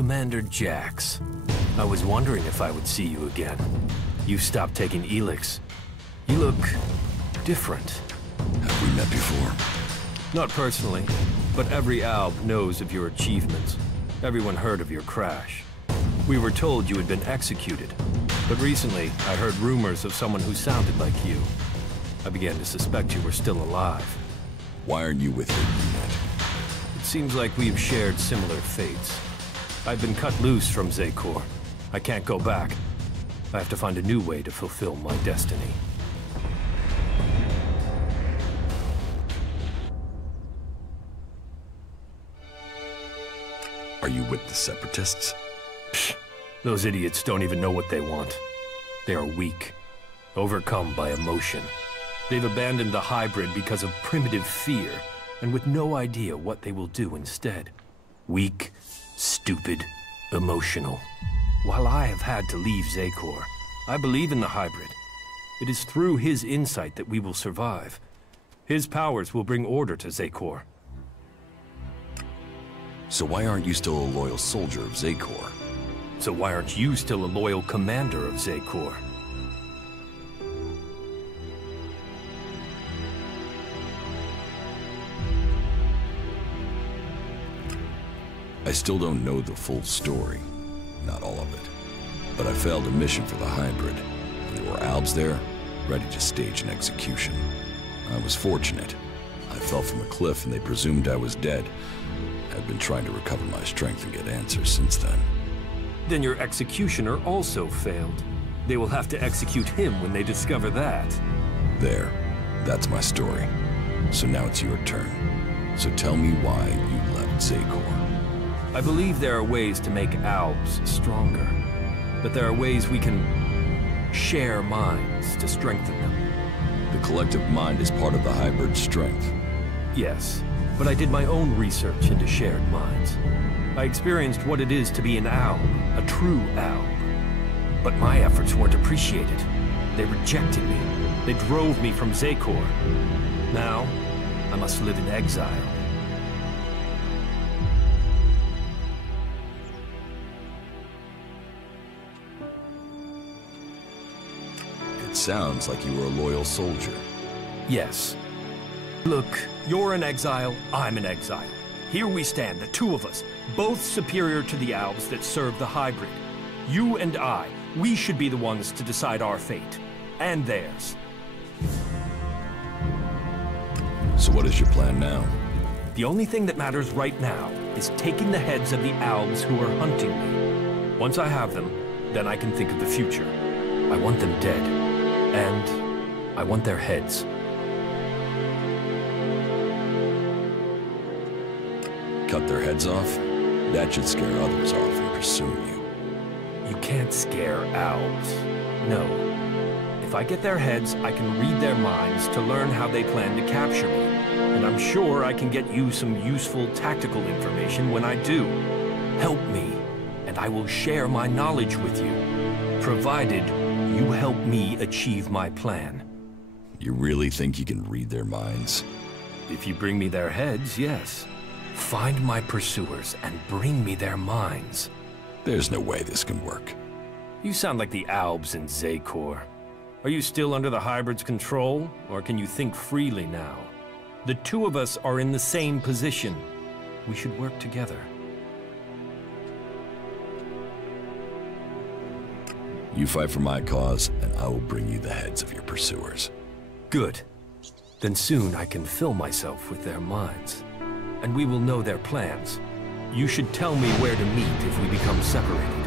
Commander Jax, I was wondering if I would see you again. You stopped taking ELEX. You look different. Have we met before? Not personally, but every alb knows of your achievements. Everyone heard of your crash. We were told you had been executed, but recently I heard rumors of someone who sounded like you. I began to suspect you were still alive. Why aren't you with your unit? It seems like we've shared similar fates. I've been cut loose from Zekor. I can't go back. I have to find a new way to fulfill my destiny. Are you with the Separatists? Psh, those idiots don't even know what they want. They are weak, overcome by emotion. They've abandoned the hybrid because of primitive fear, and with no idea what they will do instead. Weak, stupid, emotional. While I have had to leave Zekor, I believe in the hybrid. It is through his insight that we will survive. His powers will bring order to Zekor. So why aren't you still a loyal soldier of Zekor? So why aren't you still a loyal commander of Zekor? I still don't know the full story. Not all of it. But I failed a mission for the hybrid, and there were albs there, ready to stage an execution. I was fortunate. I fell from a cliff and they presumed I was dead. I've been trying to recover my strength and get answers since then. Then your executioner also failed. They will have to execute him when they discover that. There. That's my story. So now it's your turn. So tell me why you left Zekor. I believe there are ways to make albs stronger. But there are ways we can share minds to strengthen them. The collective mind is part of the hybrid's strength. Yes, but I did my own research into shared minds. I experienced what it is to be an alb, a true alb. But my efforts weren't appreciated. They rejected me. They drove me from Zekor. Now, I must live in exile. It sounds like you were a loyal soldier. Yes. Look, you're in exile, I'm in exile. Here we stand, the two of us, both superior to the albs that serve the hybrid. You and I, we should be the ones to decide our fate. And theirs. So what is your plan now? The only thing that matters right now is taking the heads of the albs who are hunting me. Once I have them, then I can think of the future. I want them dead. And I want their heads. Cut their heads off? That should scare others off from pursuing you. You can't scare albs. No. If I get their heads, I can read their minds to learn how they plan to capture me. And I'm sure I can get you some useful tactical information when I do. Help me, and I will share my knowledge with you, provided you help me achieve my plan. You really think you can read their minds? If you bring me their heads, yes. Find my pursuers and bring me their minds. There's no way this can work. You sound like the albs in Zekor. Are you still under the hybrid's control, or can you think freely now? The two of us are in the same position. We should work together. You fight for my cause, and I will bring you the heads of your pursuers. Good. Then soon I can fill myself with their minds, and we will know their plans. You should tell me where to meet if we become separated.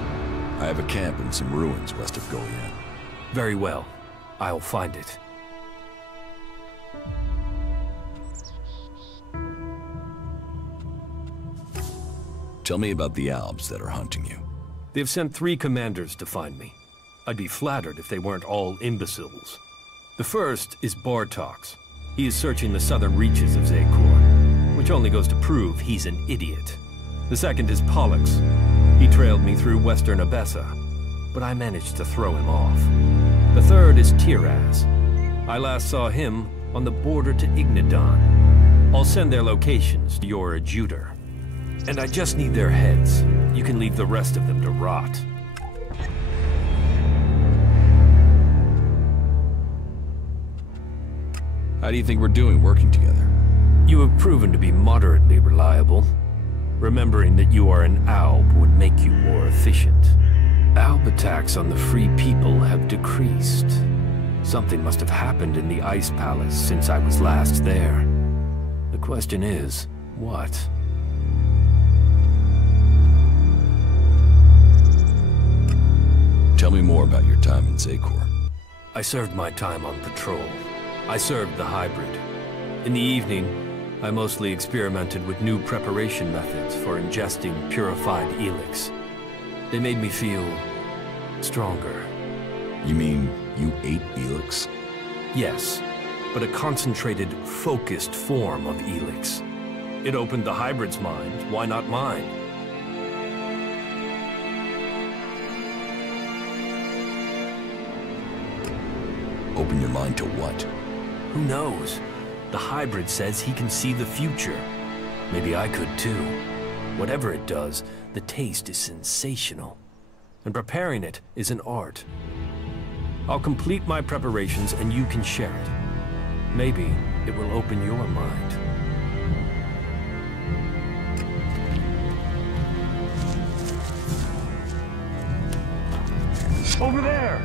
I have a camp in some ruins west of Golian. Very well. I'll find it. Tell me about the Albs that are hunting you. They've sent 3 commanders to find me. I'd be flattered if they weren't all imbeciles. The first is Bartox. He is searching the southern reaches of Zakor, which only goes to prove he's an idiot. The second is Pollux. He trailed me through western Abessa, but I managed to throw him off. The third is Tiraz. I last saw him on the border to Ignadon. I'll send their locations to your adjutor. And I just need their heads. You can leave the rest of them to rot. How do you think we're doing working together? You have proven to be moderately reliable. Remembering that you are an Alb would make you more efficient. Alb attacks on the free people have decreased. Something must have happened in the Ice Palace since I was last there. The question is, what? Tell me more about your time in Zakor. I served my time on patrol. I served the hybrid. In the evening, I mostly experimented with new preparation methods for ingesting purified ELEX. They made me feel stronger. You mean you ate ELEX? Yes, but a concentrated, focused form of ELEX. It opened the hybrid's mind, why not mine? Open your mind to what? Who knows? The hybrid says he can see the future. Maybe I could too. Whatever it does, the taste is sensational. And preparing it is an art. I'll complete my preparations and you can share it. Maybe it will open your mind. Over there!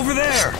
Over there!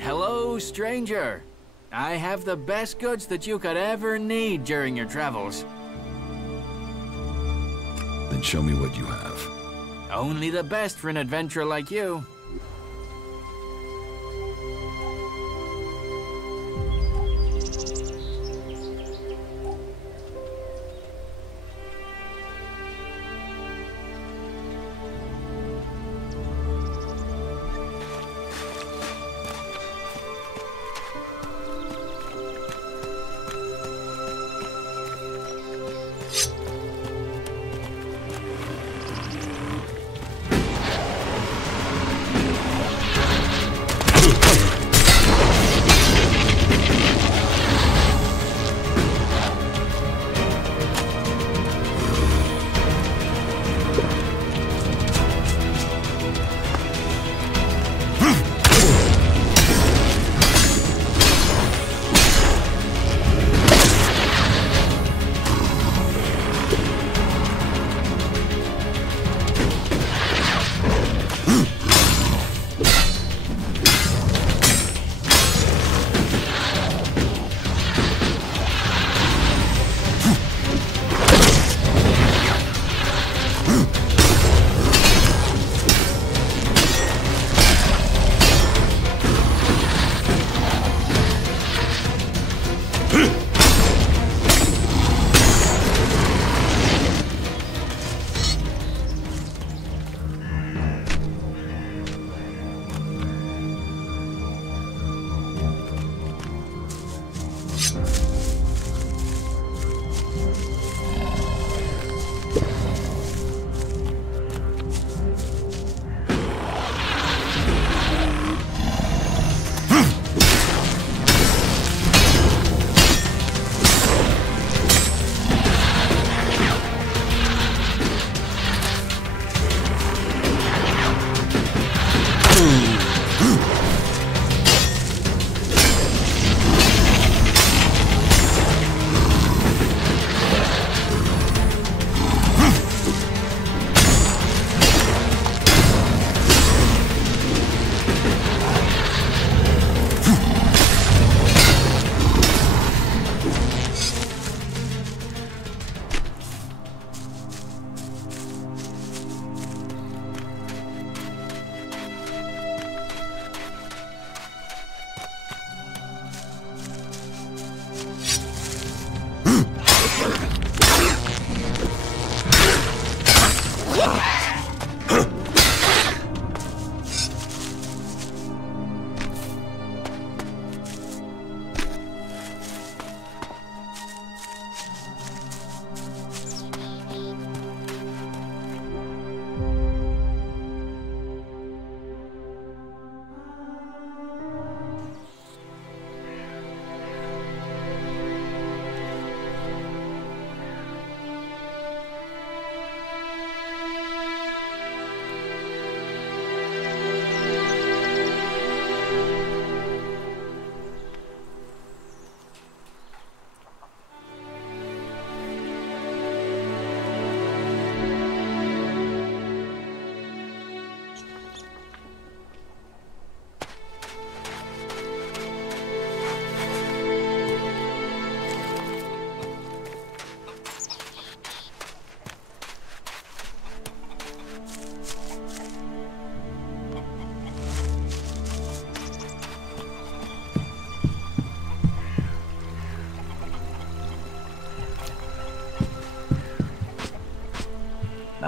Hello, stranger. I have the best goods that you could ever need during your travels. Then show me what you have. Only the best for an adventurer like you.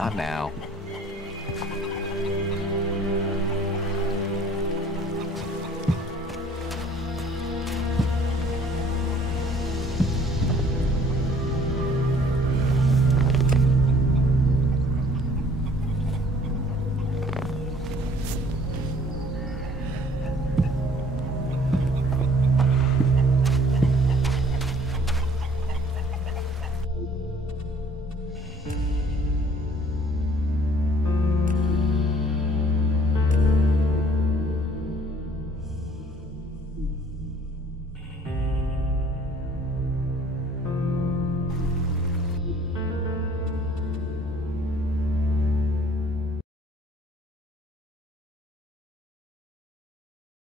Not now.